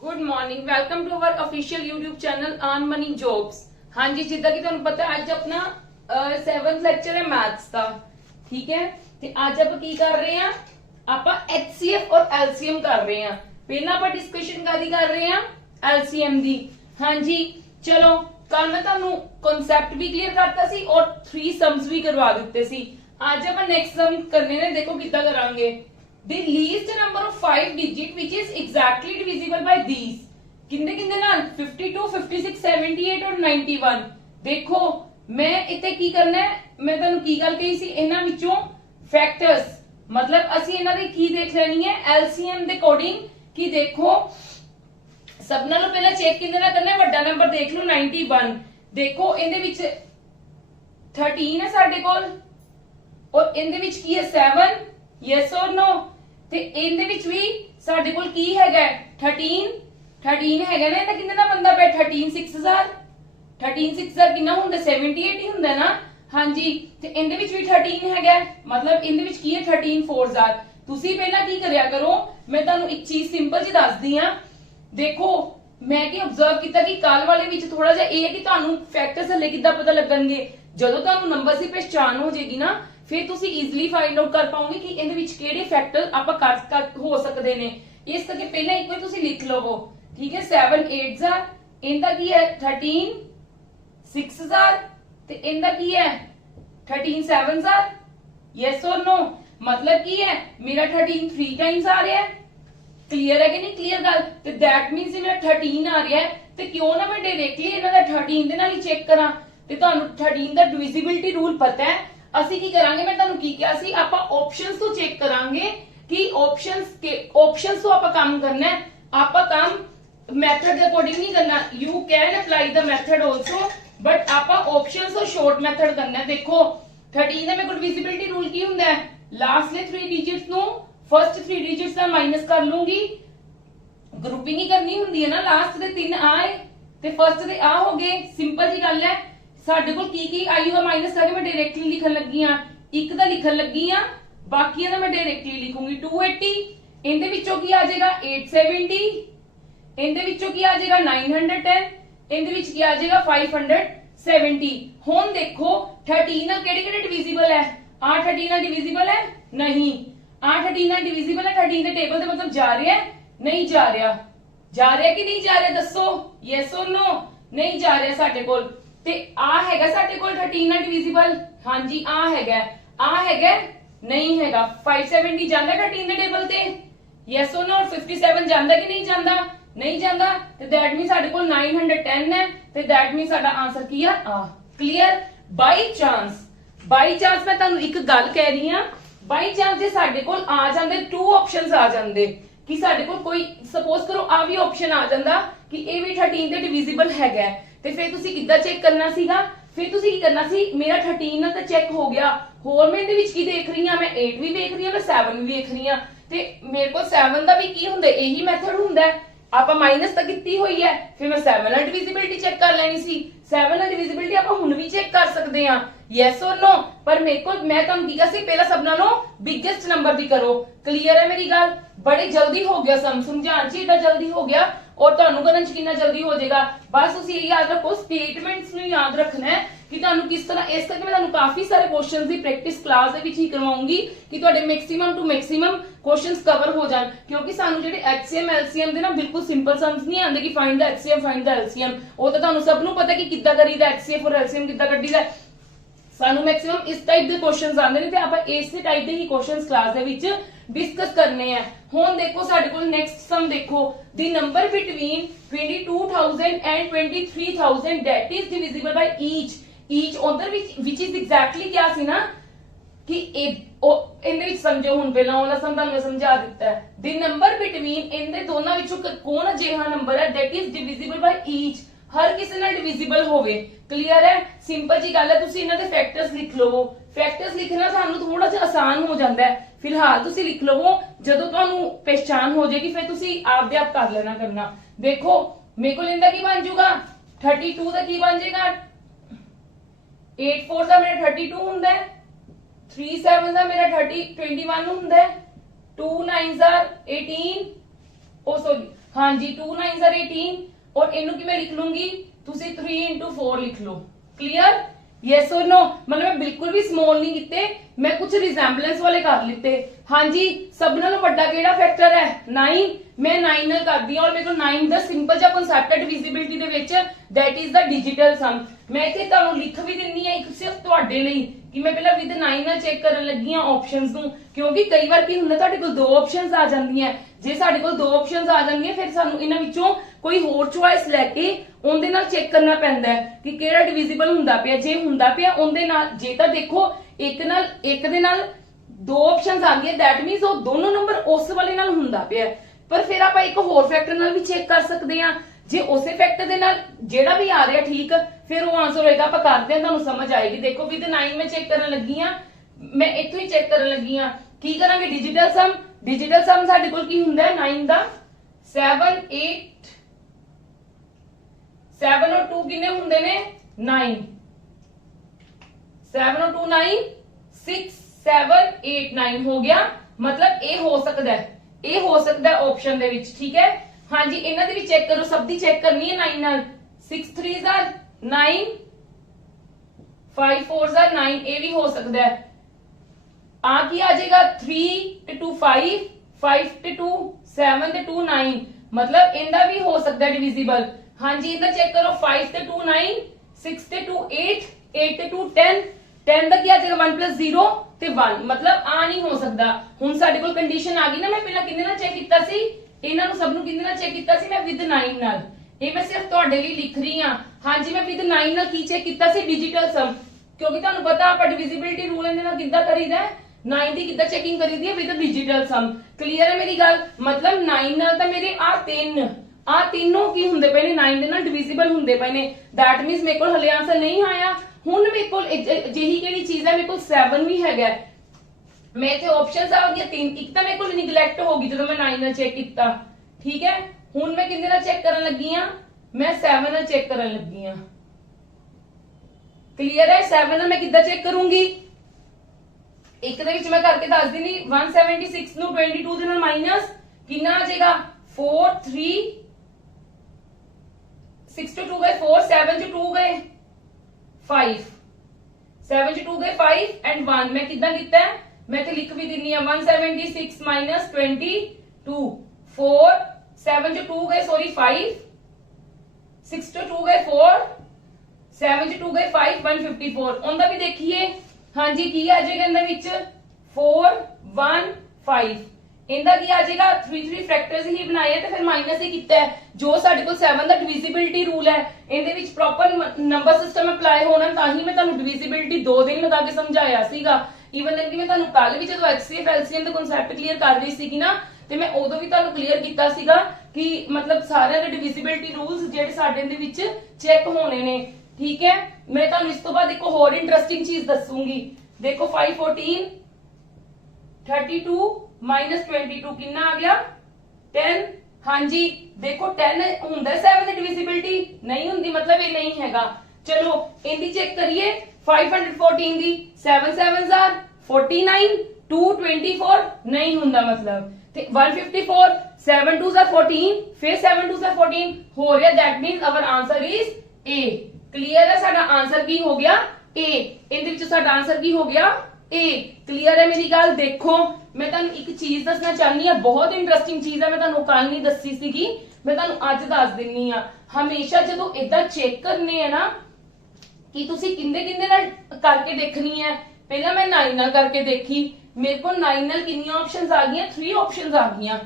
Good morning, welcome to our official YouTube channel earn money jobs. हाँ जी, जिदा कि तुहानू पता है अज अपना 7th लेक्चर है मैथ्स का। ठीक है, ते अज आप की कर रहे हैं, आप HCF और LCM कर रहे हैं। पहला आप डिस्कशन कादी कर रहे हैं, LCM दी। हाँ जी, चलो कल मैं तुहानू कॉन्सेप्ट भी क्लियर करता सी और 3 सम्स भी करवा दिते सी। अज आप नेक्स्ट सम करने ने, देखो कितना करांगे। The least number of 5 digit which is exactly divisible by these किंदे किंदे नाल 52, 56, 78 और 91। देखो मैं इत्थे की करना है, मैं तुहानू की गल कही सी, इन्हां विचों फैक्टर्स मतलब असी इन्हां दी की देख लेनी है LCM दे अकॉर्डिंग। कि देखो सब नालों पहला चेक किंदे नाल करना है, वड्डा नंबर देख लो 91। देखो इहदे विच 13 है साडे कोल और इहदे विच की है 7, यस और नो। ते इहदे विच भी साडे कोल की हैगा 13 हैगा ना, इहदा किंदे दा बनदा पे 13 6000 कितना हुंदा 78 ही हुंदा ना। हाँ जी, ते इहदे विच भी 13 हैगा, मतलब इहदे विच की है 13 4000। तुसी पहला की करया करो, मैं तुहानू एक चीज सिंपल जी दसदी हां। देखो मैं की ऑब्जर्व किया कि कल वाले विच थोड़ा जिहा ये है कि तुहानू फैक्टर्स हले किद्दां पता लगणगे, जदों तुहानू नंबर दी पहचान हो जाएगी ना, फिर तुसी इजीली फाइंड आउट कर पाओगे कि इहदे विच किहड़े फैक्टर आपां कर हो सकदे ने। इस करके पहले एक बार तुसी लिख लवो। ठीक है, 7 8 इनका की है 13 6000 ते इनका की है 13 7000, यस और नो। मतलब की है मेरा 13 3 टाइम्स आ रहा है। क्लियर है कि नहीं क्लियर गल? ते दैट मींस मेरा 13 आ रहा है, ते क्यों ना मैं डायरेक्टली इन्हां दा 13 दे नाल ही चेक करा। ते तुहानू 13 दा डिविजिबिलिटी रूल पता है। ਅਸੀਂ ਕੀ ਕਰਾਂਗੇ, ਮੈਂ ਤੁਹਾਨੂੰ ਕੀ ਕਿਹਾ ਸੀ, ਆਪਾਂ ਆਪਸ਼ਨਸ ਤੋਂ ਚੈੱਕ ਕਰਾਂਗੇ ਕਿ ਆਪਸ਼ਨਸ ਤੋਂ ਆਪਾਂ ਕੰਮ ਕਰਨਾ ਹੈ। ਆਪਾਂ ਕੰਮ ਮੈਥਡ ਦੇ ਅਕੋਰਡਿੰਗ ਨਹੀਂ ਕਰਨਾ। You can apply the method also, but ਆਪਾਂ ਆਪਸ਼ਨਸ ਤੋਂ ਸ਼ਾਰਟ ਮੈਥਡ ਕਰਨਾ ਹੈ। ਦੇਖੋ 13 ਦਾ ਮੇਰੇ ਕੋਲ ਡਿਵੀਜ਼ਿਬਿਲਿਟੀ ਰੂਲ ਕੀ ਹੁੰਦਾ ਹੈ, ਲਾਸਟਲੇ 3 ਡਿਜਿਟਸ ਨੂੰ ਫਰਸਟ 3 ਡਿਜਿਟਸ ਦਾ ਮਾਈਨਸ ਕਰ ਲੂੰਗੀ। ਗਰੁੱਪਿੰਗ ਹੀ ਕਰਨੀ ਹੁੰਦੀ ਹੈ ਨਾ, ਲਾਸਟ ਦੇ 3 ਆਏ ਤੇ ਫਰਸਟ ਦੇ ਆ ਹੋ ਗਏ। ਸਿੰਪਲ ਜੀ ਗੱਲ ਹੈ। ਸਾਡੇ ਕੋਲ ਕੀ ਆਈ ਹੋਇਆ ਮਾਈਨਸ ਕਰਕੇ ਮੈਂ ਡਾਇਰੈਕਟਲੀ ਲਿਖਣ ਲੱਗੀ ਆ, ਇੱਕ ਦਾ ਲਿਖਣ ਲੱਗੀ ਆ, ਬਾਕੀਆਂ ਦਾ ਮੈਂ ਡਾਇਰੈਕਟਲੀ ਲਿਖੂੰਗੀ। 280 ਇਹਦੇ ਵਿੱਚੋਂ ਕੀ ਆ ਜਾਏਗਾ 870, ਇਹਦੇ ਵਿੱਚੋਂ ਕੀ ਆ ਜਾਏਗਾ 910, ਇਹਦੇ ਵਿੱਚ ਕੀ ਆ ਜਾਏਗਾ 570। ਹੁਣ ਦੇਖੋ 13 ਨਾਲ ਕਿਹੜੇ ਕਿਹੜੇ ਡਿਵੀਜ਼ੀਬਲ ਹੈ। ਆ 13 ਨਾਲ ਡਿਵੀਜ਼ੀਬਲ ਹੈ ਨਹੀਂ, ਆ 13 ਨਾਲ ਡਿਵੀਜ਼ੀਬਲ ਹੈ। 13 ਦੇ ਟੇਬਲ ਤੇ ਮਤਲਬ ਜਾ ਰਿਹਾ ਨਹੀਂ ਜਾ ਰਿਹਾ, ਜਾ ਰਿਹਾ ਕਿ ਨਹੀਂ ਜਾ ਰਿਹਾ ਦੱਸੋ, ਯੈਸ অর नो। ਨਹੀਂ ਜਾ ਰਿਹਾ ਸਾਡੇ ਕੋਲ। ਤੇ ਆ ਹੈਗਾ ਸਾਡੇ ਕੋਲ 13 ਨਾਲ ਡਿਵੀਜ਼ੀਬਲ। ਹਾਂਜੀ ਆ ਹੈਗਾ ਨਹੀਂ ਹੈਗਾ। 570 ਜਾਂਦਾ 13 ਦੇ ਟੇਬਲ ਤੇ, ਯੈਸ অর नो। 57 ਜਾਂਦਾ ਕਿ ਨਹੀਂ ਜਾਂਦਾ, ਨਹੀਂ ਜਾਂਦਾ। ਤੇ ਦੈਟ ਮੀਨ ਸਾਡੇ ਕੋਲ 910 ਹੈ, ਤੇ ਦੈਟ ਮੀਨ ਸਾਡਾ ਆਨਸਰ ਕੀ ਆ ਕਲੀਅਰ। ਬਾਈ ਚਾਂਸ ਮੈਂ ਤੁਹਾਨੂੰ ਇੱਕ ਗੱਲ ਕਹਿ ਰਹੀ ਹਾਂ, ਬਾਈ ਚਾਂਸ ਜੇ ਸਾਡੇ ਕੋਲ ਆ ਜਾਂਦੇ 2 ਆਪਸ਼ਨਸ ਆ ਜਾਂਦੇ ਕਿ ਸਾਡੇ ਕੋਲ ਕੋਈ ਸਪੋਜ਼ ਕਰੋ ਆ ਵੀ ਆਪਸ਼ਨ ਆ ਜਾਂਦਾ ਕਿ ਇਹ ਵੀ 13 ਦੇ ਡਿਵੀਜ਼ੀਬਲ ਹੈਗਾ, ਤੇ ਫਿਰ ਤੁਸੀਂ ਕਿੱਦਾਂ ਚੈੱਕ ਕਰਨਾ ਸੀਗਾ। ਫਿਰ ਤੁਸੀਂ ਕੀ ਕਰਨਾ ਸੀ, ਮੇਰਾ 13 ਨਾਲ ਤਾਂ ਚੈੱਕ ਹੋ ਗਿਆ, ਹੋਰ ਮੈਂ ਇਹਦੇ ਵਿੱਚ ਕੀ ਦੇਖ ਰਹੀ ਹਾਂ, ਮੈਂ 8 ਵੀ ਵੇਖ ਰਹੀ ਹਾਂ, ਮੈਂ 7 ਵੀ ਵੇਖ ਰਹੀ ਹਾਂ। ਤੇ ਮੇਰੇ ਕੋਲ 7 ਦਾ ਵੀ ਕੀ ਹੁੰਦਾ, ਇਹੀ ਮੈਥਡ ਹੁੰਦਾ ਹੈ। ਆਪਾਂ ਮਾਈਨਸ ਤਾਂ ਕੀਤੀ ਹੋਈ ਹੈ, ਫਿਰ ਮੈਂ 7 ਨਾਲ ਡਿਵੀਜ਼ਿਬਿਲਿਟੀ ਚੈੱਕ ਕਰ ਲੈਣੀ ਸੀ। 7 ਨਾਲ ਡਿਵੀਜ਼ਿਬਿਲਿਟੀ ਆਪਾਂ ਹੁਣ ਵੀ ਚੈੱਕ ਕਰ ਸਕਦੇ ਹਾਂ, ਯੈਸ অর नो। ਪਰ ਮੇਰੇ ਕੋਲ ਮੈਂ ਤੁਹਾਨੂੰ ਕੀ ਕਿਹਾ ਸੀ, ਪਹਿਲਾਂ ਸਭ ਨਾਲੋਂ ਬਿਗੇਸਟ ਨੰਬਰ ਦੀ ਕਰੋ। ਕਲੀਅਰ ਹੈ ਮੇਰੀ ਗੱਲ? ਬੜੇ ਜਲਦੀ ਹੋ ਗਿਆ ਸਮਝਾਉਣ ਚ, ਇਦਾਂ ਜਲਦੀ ਹੋ ਗਿਆ और ਤੁਹਾਨੂੰ ਕਰਨ ਚ ਕਿੰਨਾ ਜਲਦੀ ਹੋ ਜਾਏਗਾ। ਬਸ ਤੁਸੀਂ ਇਹ ਯਾਦ ਰੱਖੋ, ਸਟੇਟਮੈਂਟਸ ਨੂੰ ਯਾਦ ਰੱਖਣਾ ਹੈ ਕਿ ਤੁਹਾਨੂੰ ਕਿਸ ਤਰ੍ਹਾਂ। ਇਸ ਕਰਕੇ ਮੈਂ ਤੁਹਾਨੂੰ ਕਾਫੀ ਸਾਰੇ ਕੁਐਸਚਨਸ ਦੀ ਪ੍ਰੈਕਟਿਸ ਕਲਾਸ ਦੇ ਵਿੱਚ ਹੀ ਕਰਵਾਉਂਗੀ ਕਿ ਤੁਹਾਡੇ maximum to maximum questions cover ਹੋ ਜਾਣ। ਕਿਉਂਕਿ ਸਾਨੂੰ ਜਿਹੜੇ HCM LCM ਦੇ ਨਾ ਬਿਲਕੁਲ ਸਿੰਪਲ ਸਮਸ ਨਹੀਂ ਆਉਂਦੇ ਕਿ ਫਾਈਂਡ ਦਾ HCM ਫਾਈਂਡ ਦਾ LCM। ਉਹ ਤਾਂ ਤੁਹਾਨੂੰ ਸਭ ਨੂੰ ਪਤਾ ਕਿ ਕਿੱਦਾਂ ਕਰੀਦਾ HCF ਔਰ LCM ਕਿੱਦਾਂ ਕੱਢੀਦਾ। ਸਾਨੂੰ ਮੈਕਸਿਮਮ ਇਸ ਟਾਈਪ ਦੇ ਕੁਐਸਚਨਸ ਆਉਂਦੇ ਨੇ, ਤੇ ਆਪਾਂ ਇਸੇ ਟਾਈਪ ਦੇ ਹੀ ਕੁਐਸਚਨਸ ਕਲਾਸ ਦੇ ਵਿੱਚ डिस्कस करने हैं। ਹੁਣ ਦੇਖੋ ਸਾਡੇ ਕੋਲ ਨੈਕਸਟ ਸਮ ਦੇਖੋ, the number between 22,000 and 23,000 that is divisible by each ਉਧਰ which is exactly ਕਿਆ ਸੀ ਨਾ ਕਿ ਇਹਦੇ ਵਿੱਚ ਸਮਝੋ। ਹੁਣ ਪਹਿਲਾਂ ਵਾਲਾ ਸਮ ਤੁਹਾਨੂੰ ਸਮਝਾ ਦਿੱਤਾ ਹੈ। the number between ਇਹਦੇ ਦੋਨਾਂ ਵਿੱਚੋਂ ਕੌਣ ਅਜਿਹਾ ਨੰਬਰ ਹੈ that is divisible by each, ਹਰ ਕਿਸੇ ਨਾਲ ਡਿਵੀਜ਼ੀਬਲ ਹੋਵੇ। ਕਲੀਅਰ ਹੈ? ਸਿੰਪਲ ਜੀ ਗੱਲ ਹੈ। ਤੁਸੀਂ ਇਹਨਾਂ ਦੇ ਫੈਕਟਰਸ ਲਿਖ ਲਵੋ। ਫੈਕਟਰਸ ਲਿਖਣਾ ਸਾਨੂੰ ਥੋੜਾ ਜਿਹਾ ਆਸਾਨ ਹੋ ਜਾਂਦਾ ਹੈ। ਫਿਲਹਾਲ ਤੁਸੀਂ ਲਿਖ ਲਵੋ, ਜਦੋਂ ਤੁਹਾਨੂੰ ਪਹਿਚਾਨ ਹੋ ਜਾਏਗੀ ਫਿਰ ਤੁਸੀਂ ਆਪਦੇ ਆਪ ਕਰ ਲੈਣਾ ਕਰਨਾ। ਦੇਖੋ ਮੇਰੇ ਕੋਲ ਇਹਦਾ ਕੀ ਬਣ ਜਾਊਗਾ, 32 ਦਾ ਕੀ ਬਣ ਜਾਏਗਾ, 8 4 ਦਾ ਮੇਰਾ 32 ਹੁੰਦਾ ਹੈ, 3 7 ਦਾ ਮੇਰਾ 21 ਹੁੰਦਾ ਹੈ, 2 9 ਦਾ 18, ਉਹ ਸੌਰੀ हाँ जी 2 9 are 18 और इनू की मैं लिख लूंगी तुसी 3 into 4 लिख लो। क्लियर? यस और नो? मतलब मैं बिल्कुल भी स्मॉल नहीं कीते, मैं कुछ रिजेंबलेंस वाले कर लिते। हाँ जी सब नालों वड्डा केड़ा फैक्टर है 9, मैं 9 नाल करदी हां और मेरे को 9 दा सिंपल जिहा कांसेप्ट है डिविजिबिलिटी दे विच, that is the digital sum. मैं इथे तुहानू लिख भी दिन्नी है एक सिर्फ तुहाडे ਲਈ कि मैं पहला विद 9 ਨਾਲ चेक करन लगी हां ऑप्शंस ਨੂੰ, क्योंकि कई बार की हुंदा ਤੁਹਾਡੇ ਕੋਲ दो ऑप्शंस आ ਜਾਂਦੀਆਂ, ਜੇ ਸਾਡੇ ਕੋਲ दो ऑप्शंस आ ਜਾਣਗੀਆਂ ਫਿਰ ਸਾਨੂੰ ਇਹਨਾਂ ਵਿੱਚੋਂ ਕੋਈ ਹੋਰ ਚੁਆਇਸ ਲੈ ਕੇ ਉਹਦੇ ਨਾਲ ਚੈੱਕ ਕਰਨਾ ਪੈਂਦਾ ਹੈ ਕਿ ਕਿਹੜਾ ਡਿਵੀਜ਼ੀਬਲ ਹੁੰਦਾ ਪਿਆ। ਜੇ ਹੁੰਦਾ ਪਿਆ ਉਹਦੇ ਨਾਲ, ਜੇ ਤਾਂ ਦੇਖੋ ਇੱਕ ਦੇ ਨਾਲ दो ऑप्शंस आ गए दैट मींस ਉਹ ਦੋਨੋਂ ਨੰਬਰ ਉਸ ਵਾਲੇ ਨਾਲ ਹੁੰਦਾ ਪਿਆ। ਪਰ ਫਿਰ ਆਪਾਂ ਇੱਕ ਹੋਰ ਫੈਕਟਰ ਨਾਲ ਵੀ ਚੈੱਕ ਕਰ ਸਕਦੇ ਆ, ਜੇ ਉਸੇ ਫੈਕਟਰ ਦੇ ਨਾਲ ਜਿਹੜਾ ਵੀ ਆ ਰਿਹਾ ਠੀਕ, ਫਿਰ ਉਹ ਆਨਸਰ ਹੋਏਗਾ। ਆਪਾਂ ਕਰਦੇ ਆ ਤੁਹਾਨੂੰ ਸਮਝ ਆਏਗੀ। ਦੇਖੋ ਵਿਦ 9 ਮੈਂ ਚੈੱਕ ਕਰਨ ਲੱਗੀ ਆ, ਮੈਂ ਇੱਥੋਂ ਹੀ ਚੈੱਕ ਕਰਨ ਲੱਗੀ ਆ। ਕੀ ਕਰਾਂਗੇ ਡਿਜੀਟਲ ਸਮ। ਡਿਜੀਟਲ ਸਮ ਸਾਡੇ ਕੋਲ ਕੀ ਹੁੰਦਾ ਹੈ 9 ਦਾ 7 8 7 और 2 किन्ने ਹੁੰਦੇ ਨੇ 9, 7 और 2 9 6 7 8 9 ਹੋ ਗਿਆ। मतलब ਇਹ ਹੋ ਸਕਦਾ ਹੈ, ਇਹ ਹੋ ਸਕਦਾ ਹੈ ਆਪਸ਼ਨ ਦੇ ਵਿੱਚ। ਠੀਕ ਹੈ हाँ जी ਇਹਨਾਂ ਦੇ ਵੀ ਚੈੱਕ ਕਰੋ, ਸਭ ਦੀ ਚੈੱਕ ਕਰਨੀ ਹੈ 9 ਨਾਲ। 6 3s are 9 5 4s are 9 ਇਹ ਵੀ ਹੋ ਸਕਦਾ ਹੈ। ਆ ਕੀ ਆ ਜਾਏਗਾ 3 ਤੇ 2 5 5 ਤੇ 2 7 ਤੇ 2 9 मतलब ਇਹਦਾ ਵੀ ਹੋ ਸਕਦਾ ਹੈ ਡਿਵੀਜ਼ੀਬਲ। हाँ जी ਇਹਦਾ ਚੈੱਕ ਕਰੋ 5 ਤੇ 2 9 6 ਤੇ 2 8 8 ਤੇ 2 10 10 ਦਾ ਕੀ ਆ ਜਾਏਗਾ 1 + 0 ਤੇ 1 मतलब ਆ ਨਹੀਂ ਹੋ ਸਕਦਾ। ਹੁਣ ਸਾਡੇ ਕੋਲ ਕੰਡੀਸ਼ਨ ਆ ਗਈ ਨਾ, ਮੈਂ ਪਹਿਲਾਂ ਕਿੰਨੇ ਨਾਲ ਚੈੱਕ ਕੀਤਾ ਸੀ, ਇਹਨਾਂ ਨੂੰ ਸਭ ਨੂੰ ਕਿੰਨੇ ਨਾਲ ਚੈੱਕ ਕੀਤਾ ਸੀ, ਮੈਂ ਵਿਦ 9 ਨਾਲ। ਇਹ ਮੈਂ ਸਿਰਫ ਤੁਹਾਡੇ ਲਈ ਲਿਖ ਰਹੀ ਹਾਂ। ਹਾਂਜੀ ਮੈਂ ਵਿਦ 9 ਨਾਲ ਕੀ ਚੈੱਕ ਕੀਤਾ ਸੀ ਡਿਜੀਟਲ ਸਮ, ਕਿਉਂਕਿ ਤੁਹਾਨੂੰ ਪਤਾ ਆਪਾਂ ਡਿਵੀਜ਼ੀਬਿਲਟੀ ਰੂਲ ਇਹਦੇ ਨਾਲ ਕਿੱਦਾਂ ਕਰੀਦਾ ਹੈ 9 ਦੀ ਕਿੱਦਾਂ ਚੈਕਿੰਗ ਕਰੀਦੀ ਹੈ ਵਿਦ ਡਿਜੀਟਲ ਸਮ। ਕਲੀਅਰ ਹੈ ਮੇਰੀ ਗੱਲ? मतलब 9 ਨਾਲ ਤਾਂ ਮੇਰੇ ਆ ਤਿੰਨੋਂ ਕੀ ਹੁੰਦੇ ਪਏ ਨੇ 9 ਦੇ ਨਾਲ ਡਿਵੀਜ਼ੀਬਲ ਹੁੰਦੇ ਪਏ ਨੇ। दैट मींस ਮੇਰੇ ਕੋਲ ਹਲੇ ਆਨਸਰ ਨਹੀਂ ਆਇਆ। ਹੁਣ ਮੇਰੇ ਕੋਲ ਜਿਹੀ ਕਿਹੜੀ ਚੀਜ਼ ਹੈ, ਮੇਰੇ ਕੋਲ 7 ਵੀ ਹੈਗਾ। मैं इथे ऑप्शंस आ गया 3, एक तो मेरे को निगलेक्ट होगी जो मैं 9 ਨਾਲ चेक ਕੀਤਾ। ठीक है ਹੁਣ मैं किंदे ਨਾਲ चेक करन लगी हां, मैं 7 ਨਾਲ चेक करन लगी हां। क्लियर है? 7 ਨਾਲ मैं किद्दां चेक करूंगी, एक ਦੇ ਵਿੱਚ मैं करके ਦੱਸ ਦਿੰਨੀ 176 ਨੂੰ 22 ਦੇ ਨਾਲ ਮਾਈਨਸ ਕਿੰਨਾ ਆ ਜਾਏਗਾ 4 3 6 ਤੋਂ 2 ਗਏ 4 7 ਤੋਂ 2 ਗਏ 5 7 ਤੋਂ 2 गए 5 एंड 1 मैं किद्दां कीता है, मैं तो लिख भी दिनी है 176 माइनस 22 4 7 जो 2 गए सॉरी 5 6 तो 2 गए 4 7 जो 2 गए 5 154 ਉਹਦਾ ਵੀ ਦੇਖੀਏ। ਹਾਂਜੀ ਕੀ ਆ ਜਾਏਗਾ ਇਹਦੇ ਵਿੱਚ 4 1 5 ਇਹਦਾ ਕੀ ਆ ਜਾਏਗਾ 3 ਫੈਕਟਰਸ ਹੀ ਬਣਾਏ ਤੇ ਫਿਰ ਮਾਈਨਸ ਹੀ ਕੀਤਾ ਹੈ। ਜੋ ਸਾਡੇ ਕੋਲ 7 ਦਾ ਡਿਵੀਜ਼ੀਬਿਲਟੀ ਰੂਲ ਹੈ ਇਹਦੇ ਵਿੱਚ ਪ੍ਰੋਪਰ ਨੰਬਰ ਸਿਸਟਮ ਅਪਲਾਈ ਹੋਣਾ, ਤਾਂ ਹੀ ਮੈਂ ਤੁਹਾਨੂੰ ਡਿਵੀਜ਼ੀਬਿਲਟੀ 2 ਦਿਨ ਲਗਾ ਕੇ ਸਮਝਾਇਆ ਸੀਗਾ। ਇਵਨ ਕਿ ਮੈਂ ਤੁਹਾਨੂੰ ਕੱਲ ਵੀ ਜਦੋਂ ਐਚਸੀਐਫ ਐਲਸੀਐਮ ਦਾ ਕਨਸੈਪਟ ਕਲੀਅਰ ਕਰ ਰਹੀ ਸੀਗੀ ਨਾ, ਤੇ ਮੈਂ ਉਦੋਂ ਵੀ ਤੁਹਾਨੂੰ ਕਲੀਅਰ ਕੀਤਾ ਸੀਗਾ ਕਿ मतलब ਸਾਰਿਆਂ ਦੇ ਡਿਵੀਜ਼ੀਬਿਲਟੀ ਰੂਲਸ ਜਿਹੜੇ ਸਾਡੇ ਦੇ ਵਿੱਚ ਚੈੱਕ ਹੋਣੇ ਨੇ। ਠੀਕ ਹੈ ਮੈਂ ਤੁਹਾਨੂੰ ਇਸ ਤੋਂ ਬਾਅਦ ਇੱਕ ਹੋਰ ਇੰਟਰਸਟਿੰਗ ਚੀਜ਼ ਦੱਸੂਗੀ। ਦੇਖੋ 5 14 32 माइनस 22 कितना आ गया 10। हाँ जी देखो 10 ਹੁੰਦਾ 7 ਦੀ ਡਿਵੀਜ਼ੀਬਿਲਟੀ ਨਹੀਂ ਹੁੰਦੀ, मतलब ਇਹ ਨਹੀਂ ਹੈਗਾ। ਚਲੋ ਇਹਦੀ ਚੈੱਕ ਕਰੀਏ 514 ਦੀ 7 7s are 49 2 24 ਨਹੀਂ ਹੁੰਦਾ मतलब, ਤੇ 154 7 2s are 14 ਫਿਰ 7 2s are 14 ਹੋ ਰਿਹਾ। that means our answer is A। Clear ਹੈ? ਸਾਡਾ ਆਨਸਰ ਕੀ ਹੋ ਗਿਆ A। ਇਹਦੇ ਵਿੱਚ ਸਾਡਾ ਆਨਸਰ ਕੀ ਹੋ ਗਿਆ A। ਕਲੀਅਰ ਹੈ ਮੇਰੀ ਗੱਲ? ਦੇਖੋ ਮੈਂ ਤੁਹਾਨੂੰ ਇੱਕ ਚੀਜ਼ ਦੱਸਣਾ ਚਾਹਨੀ ਆ, ਬਹੁਤ ਇੰਟਰਸਟਿੰਗ ਚੀਜ਼ ਹੈ, ਮੈਂ ਤੁਹਾਨੂੰ ਕੱਲ ਨਹੀਂ ਦੱਸੀ ਸੀਗੀ, ਮੈਂ ਤੁਹਾਨੂੰ ਅੱਜ ਦੱਸ ਦਿੰਨੀ ਆ। ਹਮੇਸ਼ਾ ਜਦੋਂ ਇਦਾਂ ਚੈੱਕ ਕਰਨੇ ਆ ਨਾ ਕਿ ਤੁਸੀਂ ਕਿੰਦੇ ਨਾਲ ਕਰਕੇ ਦੇਖਣੀ ਹੈ, ਪਹਿਲਾਂ ਮੈਂ 9 ਨਾਲ ਕਰਕੇ ਦੇਖੀ, ਮੇਰੇ ਕੋਲ 9 ਨਾਲ ਕਿੰਨੀਆਂ ਆਪਸ਼ਨਸ ਆ ਗਈਆਂ 3 ਆਪਸ਼ਨਸ ਆ ਗਈਆਂ।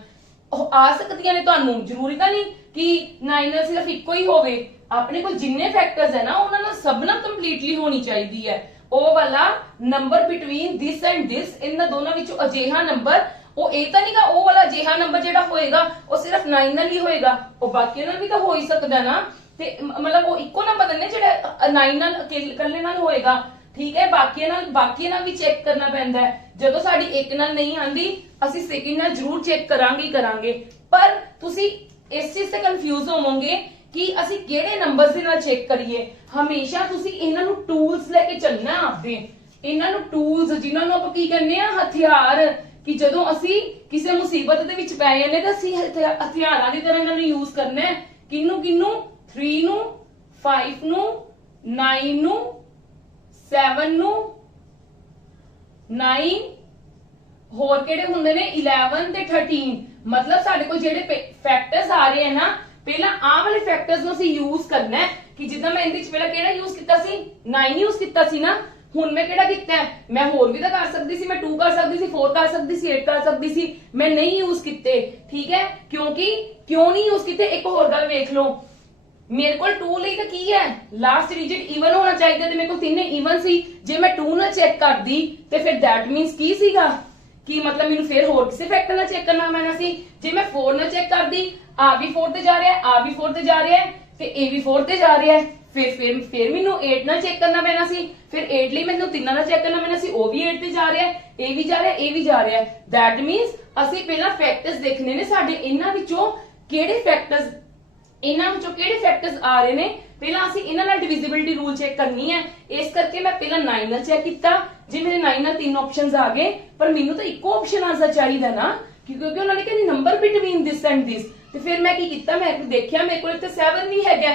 ਉਹ ਆ ਸਕਦੀਆਂ ਨੇ, ਤੁਹਾਨੂੰ ਜ਼ਰੂਰੀ ਤਾਂ ਨਹੀਂ ਕਿ 9 ਨਾਲ ਸਿਰਫ ਇੱਕੋ ਹੀ ਹੋਵੇ। ਆਪਣੇ ਕੋਲ ਜਿੰਨੇ ਫੈਕਟਰਸ ਹੈ ਨਾ ਉਹਨਾਂ ਨਾਲ ਸਭ ਨਾਲ ਕੰਪਲੀਟਲੀ ਹੋਣੀ ਚਾਹੀਦੀ ਹੈ। ਉਹ ਵਾਲਾ number between this and this, ਇਹਨਾਂ ਦੋਨਾਂ ਵਿੱਚੋਂ ਅਜਿਹਾ ਨੰਬਰ, ਉਹ ਇਹ ਤਾਂ ਨਹੀਂਗਾ ਉਹ ਵਾਲਾ ਅਜਿਹਾ ਨੰਬਰ ਜਿਹੜਾ ਹੋਏਗਾ ਉਹ ਸਿਰਫ 9 ਨਾਲ ਹੀ ਹੋਏਗਾ, ਉਹ ਬਾਕੀ ਨਾਲ ਵੀ ਤਾਂ ਹੋ ਹੀ ਸਕਦਾ ਨਾ। ਤੇ मतलब ਉਹ ਇੱਕੋ ਨੰਬਰ ਨੇ ਜਿਹੜਾ 9 ਨਾਲ ਇਕੱਲੇ ਨਾਲ ਹੋਏਗਾ। ਠੀਕ ਹੈ ਬਾਕੀ ਨਾਲ ਵੀ ਚੈੱਕ ਕਰਨਾ ਪੈਂਦਾ ਹੈ। ਜਦੋਂ ਸਾਡੀ ਇੱਕ ਨਾਲ ਨਹੀਂ ਆਂਦੀ ਅਸੀਂ ਸੈਕਿੰਡ ਨਾਲ ਜ਼ਰੂਰ ਚੈੱਕ ਕਰਾਂਗੇ। ਪਰ ਤੁਸੀਂ ਇਸ ਚੀਜ਼ ਤੇ ਕਨਫਿਊਜ਼ ਹੋਵੋਗੇ ਕਿ ਅਸੀਂ ਕਿਹੜੇ ਨੰਬਰਸ ਦੇ ਨਾਲ ਚੈੱਕ ਕਰੀਏ। ਹਮੇਸ਼ਾ ਤੁਸੀਂ ਇਹਨਾਂ ਨੂੰ ਟੂਲਸ ਲੈ ਕੇ ਚੱਲਣਾ ਆਪਦੇ, ਇਹਨਾਂ ਨੂੰ ਟੂਲਸ ਜਿਨ੍ਹਾਂ ਨੂੰ ਆਪਾਂ ਕੀ ਕਹਿੰਦੇ ਆ ਹਥਿਆਰ, ਕਿ ਜਦੋਂ ਅਸੀਂ ਕਿਸੇ ਮੁਸੀਬਤ ਦੇ ਵਿੱਚ ਪੈ ਜਾਂਦੇ ਤਾਂ ਅਸੀਂ ਹਥਿਆਰਾਂ ਦੀ ਤਰ੍ਹਾਂ ਇਹਨਾਂ ਨੂੰ ਯੂਜ਼ ਕਰਨਾ ਹੈ। ਕਿਹਨੂੰ ਕਿਹਨੂੰ? 3 ਨੂੰ, 5 ਨੂੰ, 9 ਨੂੰ, 7 ਨੂੰ, 9 ਹੋਰ ਕਿਹੜੇ ਹੁੰਦੇ ਨੇ 11 ਤੇ 13। ਮਤਲਬ ਸਾਡੇ ਕੋਲ ਜਿਹੜੇ ਫੈਕਟਰਸ ਆ ਰਹੇ ਆ ਨਾ, ਪਹਿਲਾਂ ਆਹ ਵਾਲੇ ਫੈਕਟਰਸ ਨੂੰ ਅਸੀਂ ਯੂਜ਼ ਕਰਨਾ ਹੈ ਕਿ ਜਿੱਦਾਂ ਮੈਂ ਇਹਦੇ ਵਿੱਚ ਪਹਿਲਾਂ ਕਿਹੜਾ ਯੂਜ਼ ਕੀਤਾ ਸੀ? 9 ਯੂਜ਼ ਕੀਤਾ ਸੀ ਨਾ। ਹੁਣ ਮੈਂ ਕਿਹੜਾ ਕੀਤਾ ਹੈ? ਮੈਂ ਹੋਰ ਵੀ ਤਾਂ ਕਰ ਸਕਦੀ ਸੀ, ਮੈਂ 2 ਕਰ ਸਕਦੀ ਸੀ, 4 ਕਰ ਸਕਦੀ ਸੀ, 8 ਕਰ ਸਕਦੀ ਸੀ, ਮੈਂ ਨਹੀਂ ਯੂਜ਼ ਕੀਤੇ। ਠੀਕ ਹੈ, ਕਿਉਂਕਿ ਕਿਉਂ ਨਹੀਂ ਯੂਜ਼ ਕੀਤੇ? ਇੱਕ ਹੋਰ ਗੱਲ ਵੇਖ ਲਓ, ਮੇਰੇ ਕੋਲ 2 ਲਈ ਤਾਂ ਕੀ ਹੈ? ਲਾਸਟ ਡਿਜਿਟ ਈਵਨ ਹੋਣਾ ਚਾਹੀਦਾ ਤੇ ਮੇਰੇ ਕੋਲ 3 ਈਵਨ ਸੀ। ਜੇ ਮੈਂ 2 ਨਾਲ ਚੈੱਕ ਕਰਦੀ ਤੇ ਫਿਰ ਦੈਟ ਮੀਨਸ ਕੀ ਸੀਗਾ ਕਿ ਮਤਲਬ ਮੈਨੂੰ ਫਿਰ ਹੋਰ ਕਿਸੇ ਫੈਕਟਰ ਨਾਲ ਚੈੱਕ ਕਰਨਾ ਪੈਣਾ ਸੀ। ਜੇ ਮੈਂ 4 ਨਾਲ ਚੈੱਕ ਕਰਦੀ, ਆ ਵੀ 4 ਤੇ ਜਾ ਰਿਹਾ ਹੈ, ਆ ਵੀ 4 ਤੇ ਜਾ ਰਿਹਾ ਹੈ ਤੇ ਇਹ ਵੀ 4 ਤੇ ਜਾ ਰਿਹਾ ਹੈ, ਫਿਰ ਮੈਨੂੰ 8 ਨਾਲ ਚੈੱਕ ਕਰਨਾ ਪੈਣਾ ਸੀ। ਫਿਰ 8 ਲਈ ਮੈਨੂੰ 3 ਨਾਲ ਚੈੱਕ ਕਰਨਾ ਪੈਣਾ ਸੀ, ਉਹ ਵੀ 8 ਤੇ ਜਾ ਰਿਹਾ ਹੈ, ਇਹ ਵੀ ਜਾ ਰਿਹਾ ਹੈ, ਇਹ ਵੀ ਜਾ ਰਿਹਾ ਹੈ। ਦੈਟ ਮੀਨਸ ਅਸੀਂ ਪਹਿਲਾਂ ਫੈਕਟਰਸ ਦੇਖਣੇ ਨੇ ਸਾਡੇ ਇਹਨਾਂ ਵਿੱਚੋਂ ਕਿਹੜੇ ਫੈਕਟਰਸ ਆ ਰਹੇ ਨੇ। ਪਹਿਲਾਂ ਅਸੀਂ ਇਹਨਾਂ ਨਾਲ ਡਿਵੀਜ਼ਿਬਿਲਿਟੀ ਰੂਲ ਚੈੱਕ ਕਰਨੀ ਹੈ। ਇਸ ਕਰਕੇ ਮੈਂ ਪਹਿਲਾਂ 9 ਨਾਲ ਚੈੱਕ ਕੀਤਾ। ਜੇ ਮੇਰੇ 9 ਨਾਲ 3 ਆਪਸ਼ਨਸ ਆ ਗਏ, ਪਰ ਮੈਨੂੰ ਤਾਂ ਇੱਕੋ ਆਪਸ਼ਨ ਆਂਸਰ ਚਾਹੀਦਾ ਨਾ, ਕਿਉਂਕਿ ਉਹਨਾਂ ਨੇ ਕਹਿੰਦੇ number between this and this. ਤੇ ਫਿਰ ਮੈਂ ਕੀ ਕੀਤਾ? ਮੈਂ ਦੇਖਿਆ ਮੇਰੇ ਕੋਲ ਇੱਥੇ 7 ਵੀ ਹੈਗਾ,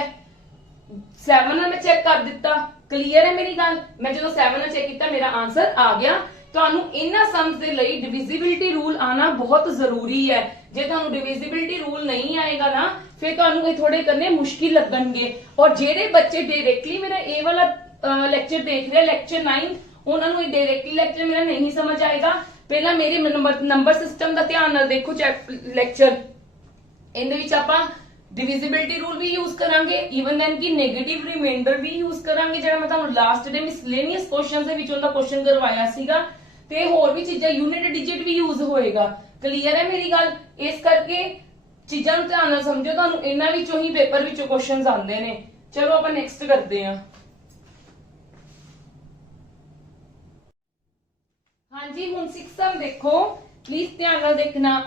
7 ਨਾਲ ਮੈਂ ਚੈੱਕ ਕਰ ਦਿੱਤਾ। ਕਲੀਅਰ ਹੈ ਮੇਰੀ ਗੱਲ? ਮੈਂ ਜਦੋਂ 7 ਨਾਲ ਚੈੱਕ ਕੀਤਾ ਮੇਰਾ ਆਂਸਰ ਆ ਗਿਆ। ਤੁਹਾਨੂੰ ਇਹਨਾਂ ਸਮਸ ਦੇ ਲਈ ਡਿਵੀਜ਼ਿਬਿਲਿਟੀ ਰੂਲ ਆਣਾ ਬਹੁਤ ਜ਼ਰੂਰੀ ਹੈ। ਜੇ ਤੁਹਾਨੂੰ ਡਿਵੀਜ਼ਿਬਿਲਿਟੀ ਰੂਲ ਨਹੀਂ ਆਏਗਾ ਨਾ, ਫਿਰ ਤੁਹਾਨੂੰ ਇਹ ਥੋੜੇ ਕਰਨੇ ਮੁਸ਼ਕਿਲ ਲੱਗਣਗੇ। ਔਰ ਜਿਹੜੇ ਬੱਚੇ ਡਾਇਰੈਕਟਲੀ ਮੇਰਾ ਇਹ ਵਾਲਾ ਲੈਕਚਰ ਦੇਖ ਰਹੇ, ਲੈਕਚਰ 9, ਉਹਨਾਂ ਨੂੰ ਇਹ ਡਾਇਰੈਕਟਲੀ ਲੈਕਚਰ ਮੇਰਾ ਨਹੀਂ ਸਮਝ ਆਏਗਾ। ਪਹਿਲਾਂ ਮੇਰੇ ਨੰਬਰ ਸਿਸਟਮ ਦਾ ਧਿਆਨ ਨਾਲ ਦੇਖੋ ਲੈਕਚਰ। ਇਹਦੇ ਵਿੱਚ ਆਪਾਂ ਡਿਵੀਜ਼ਿਬਿਲਿਟੀ ਰੂਲ ਵੀ ਯੂਜ਼ ਕਰਾਂਗੇ, ਈਵਨ ਦੈਨ ਕਿ ਨੈਗੇਟਿਵ ਰਿਮਾਈਂਡਰ ਵੀ ਯੂਜ਼ ਕਰਾਂਗੇ, ਜਿਹੜਾ ਮੈਂ ਤੁਹਾਨੂੰ ਲਾਸਟ ਦੇ ਮਿਸਲੇਨੀਅਸ ਕੁਐਸਚਨਸ ਦੇ ਵਿੱਚੋਂ ਦਾ ਕੁਐਸਚਨ ਕਰਵਾਇਆ ਸੀਗਾ। ਤੇ ਹੋਰ ਵੀ ਚੀਜ਼ਾਂ, ਯੂਨਿਟ ਡਿਜਿਟ ਵੀ ਯੂਜ਼ ਹੋਏਗਾ। ਕਲੀਅਰ ਹੈ ਮੇਰੀ ਗੱਲ? ਇਸ ਕਰਕੇ ਚੀਜ਼ਾਂ ਨੂੰ ਧਿਆਨ ਨਾਲ ਸਮਝੋ, ਤੁਹਾਨੂੰ ਇਹਨਾਂ ਵਿੱਚੋਂ ਹੀ ਪੇਪਰ ਵਿੱਚੋਂ ਕੁਐਸਚਨਸ ਆਉਂਦੇ ਨੇ। ਚਲੋ ਆਪਾਂ ਨੈਕਸਟ ਕਰਦੇ ਹਾਂ। ਹਾਂਜੀ, ਹੁਣ 6 ਸਮ ਦੇਖੋ, ਪਲੀਜ਼ ਧਿਆਨ ਨਾਲ ਦੇਖਣਾ।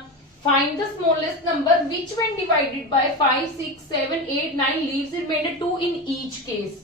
Find the smallest number which when divided by 5, 6, 7, 8, 9 leaves remainder 2 in each case।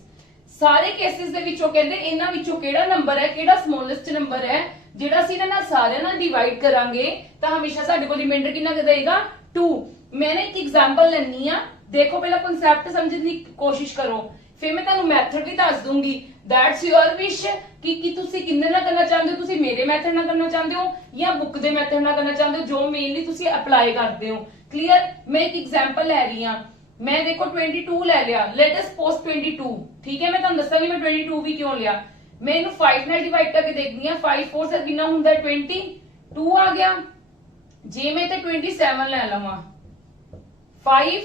ਸਾਰੇ ਕੇਸਿਸ ਦੇ ਵਿੱਚੋਂ ਕਹਿੰਦੇ ਇਹਨਾਂ ਵਿੱਚੋਂ ਕਿਹੜਾ ਨੰਬਰ ਹੈ, ਕਿਹੜਾ ਸਮੋਲੈਸਟ ਨੰਬਰ ਹੈ ਜਿਹੜਾ ਅਸੀਂ ਇਹਨਾਂ ਨਾਲ ਸਾਰਿਆਂ ਨਾਲ ਡਿਵਾਈਡ ਕਰਾਂਗੇ ਤਾਂ ਹਮੇਸ਼ਾ ਸਾਡੇ ਕੋਲ ਰਿਮਾਈਂਡਰ ਕਿੰਨਾ ਦੇਗਾ? 2। मैंने एक एग्जांपल लेनी है, देखो पहला कॉन्सेप्ट समझने की कोशिश करो, फिर मैं ਤੁਹਾਨੂੰ ਮੈਥਡ ਵੀ ਦੱਸ ਦੂੰਗੀ। दैट्स योर विश कि ਤੁਸੀਂ ਕਿੰਨੇ ਨਾਲ ਕਰਨਾ ਚਾਹੁੰਦੇ ਹੋ, ਤੁਸੀਂ ਮੇਰੇ ਮੈਥਡ ਨਾਲ ਕਰਨਾ ਚਾਹੁੰਦੇ ਹੋ ਜਾਂ ਬੁੱਕ ਦੇ ਮੈਥਡ ਨਾਲ ਕਰਨਾ ਚਾਹੁੰਦੇ ਹੋ, ਜੋ ਮੇਨਲੀ ਤੁਸੀਂ ਅਪਲਾਈ ਕਰਦੇ ਹੋ। ਕਲੀਅਰ? ਮੈਂ ਇੱਕ ਐਗਜ਼ਾਮਪਲ ਲੈ ਰਹੀ ਹਾਂ। मैं देखो 22 ले लिया, लेट अस सपोज 22। ठीक है, मैं ਤੁਹਾਨੂੰ ਦੱਸਾਂਗੀ मैं 22 ਵੀ ਕਿਉਂ ਲਿਆ। मैं ਇਹਨੂੰ 5 ਨਾਲ ਡਿਵਾਈਡ ਕਰਕੇ ਦੇਖਦੀ ਹਾਂ, 5 4 से ਕਿੰਨਾ ਹੁੰਦਾ ਹੈ? 22 ਆ ਗਿਆ। ਜੇ ਮੈਂ ਤੇ 27 ਲੈ ਲਵਾਂ, 5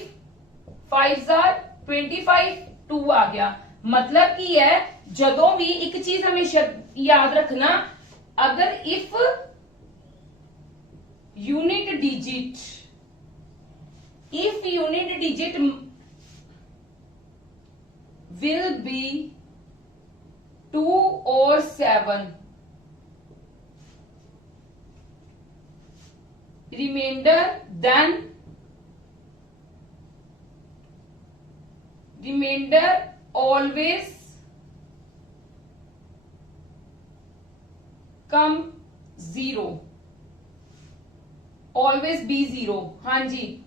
5s are 25, 2 ਆ ਗਿਆ। मतलब ਕੀ ਹੈ, ਜਦੋਂ ਵੀ ਇੱਕ ਚੀਜ਼ ਹਮੇਸ਼ਾ ਯਾਦ ਰੱਖਣਾ, ਅਗਰ if unit digit will be 2 or 7, remainder always come 0, always be 0। हाँ जी,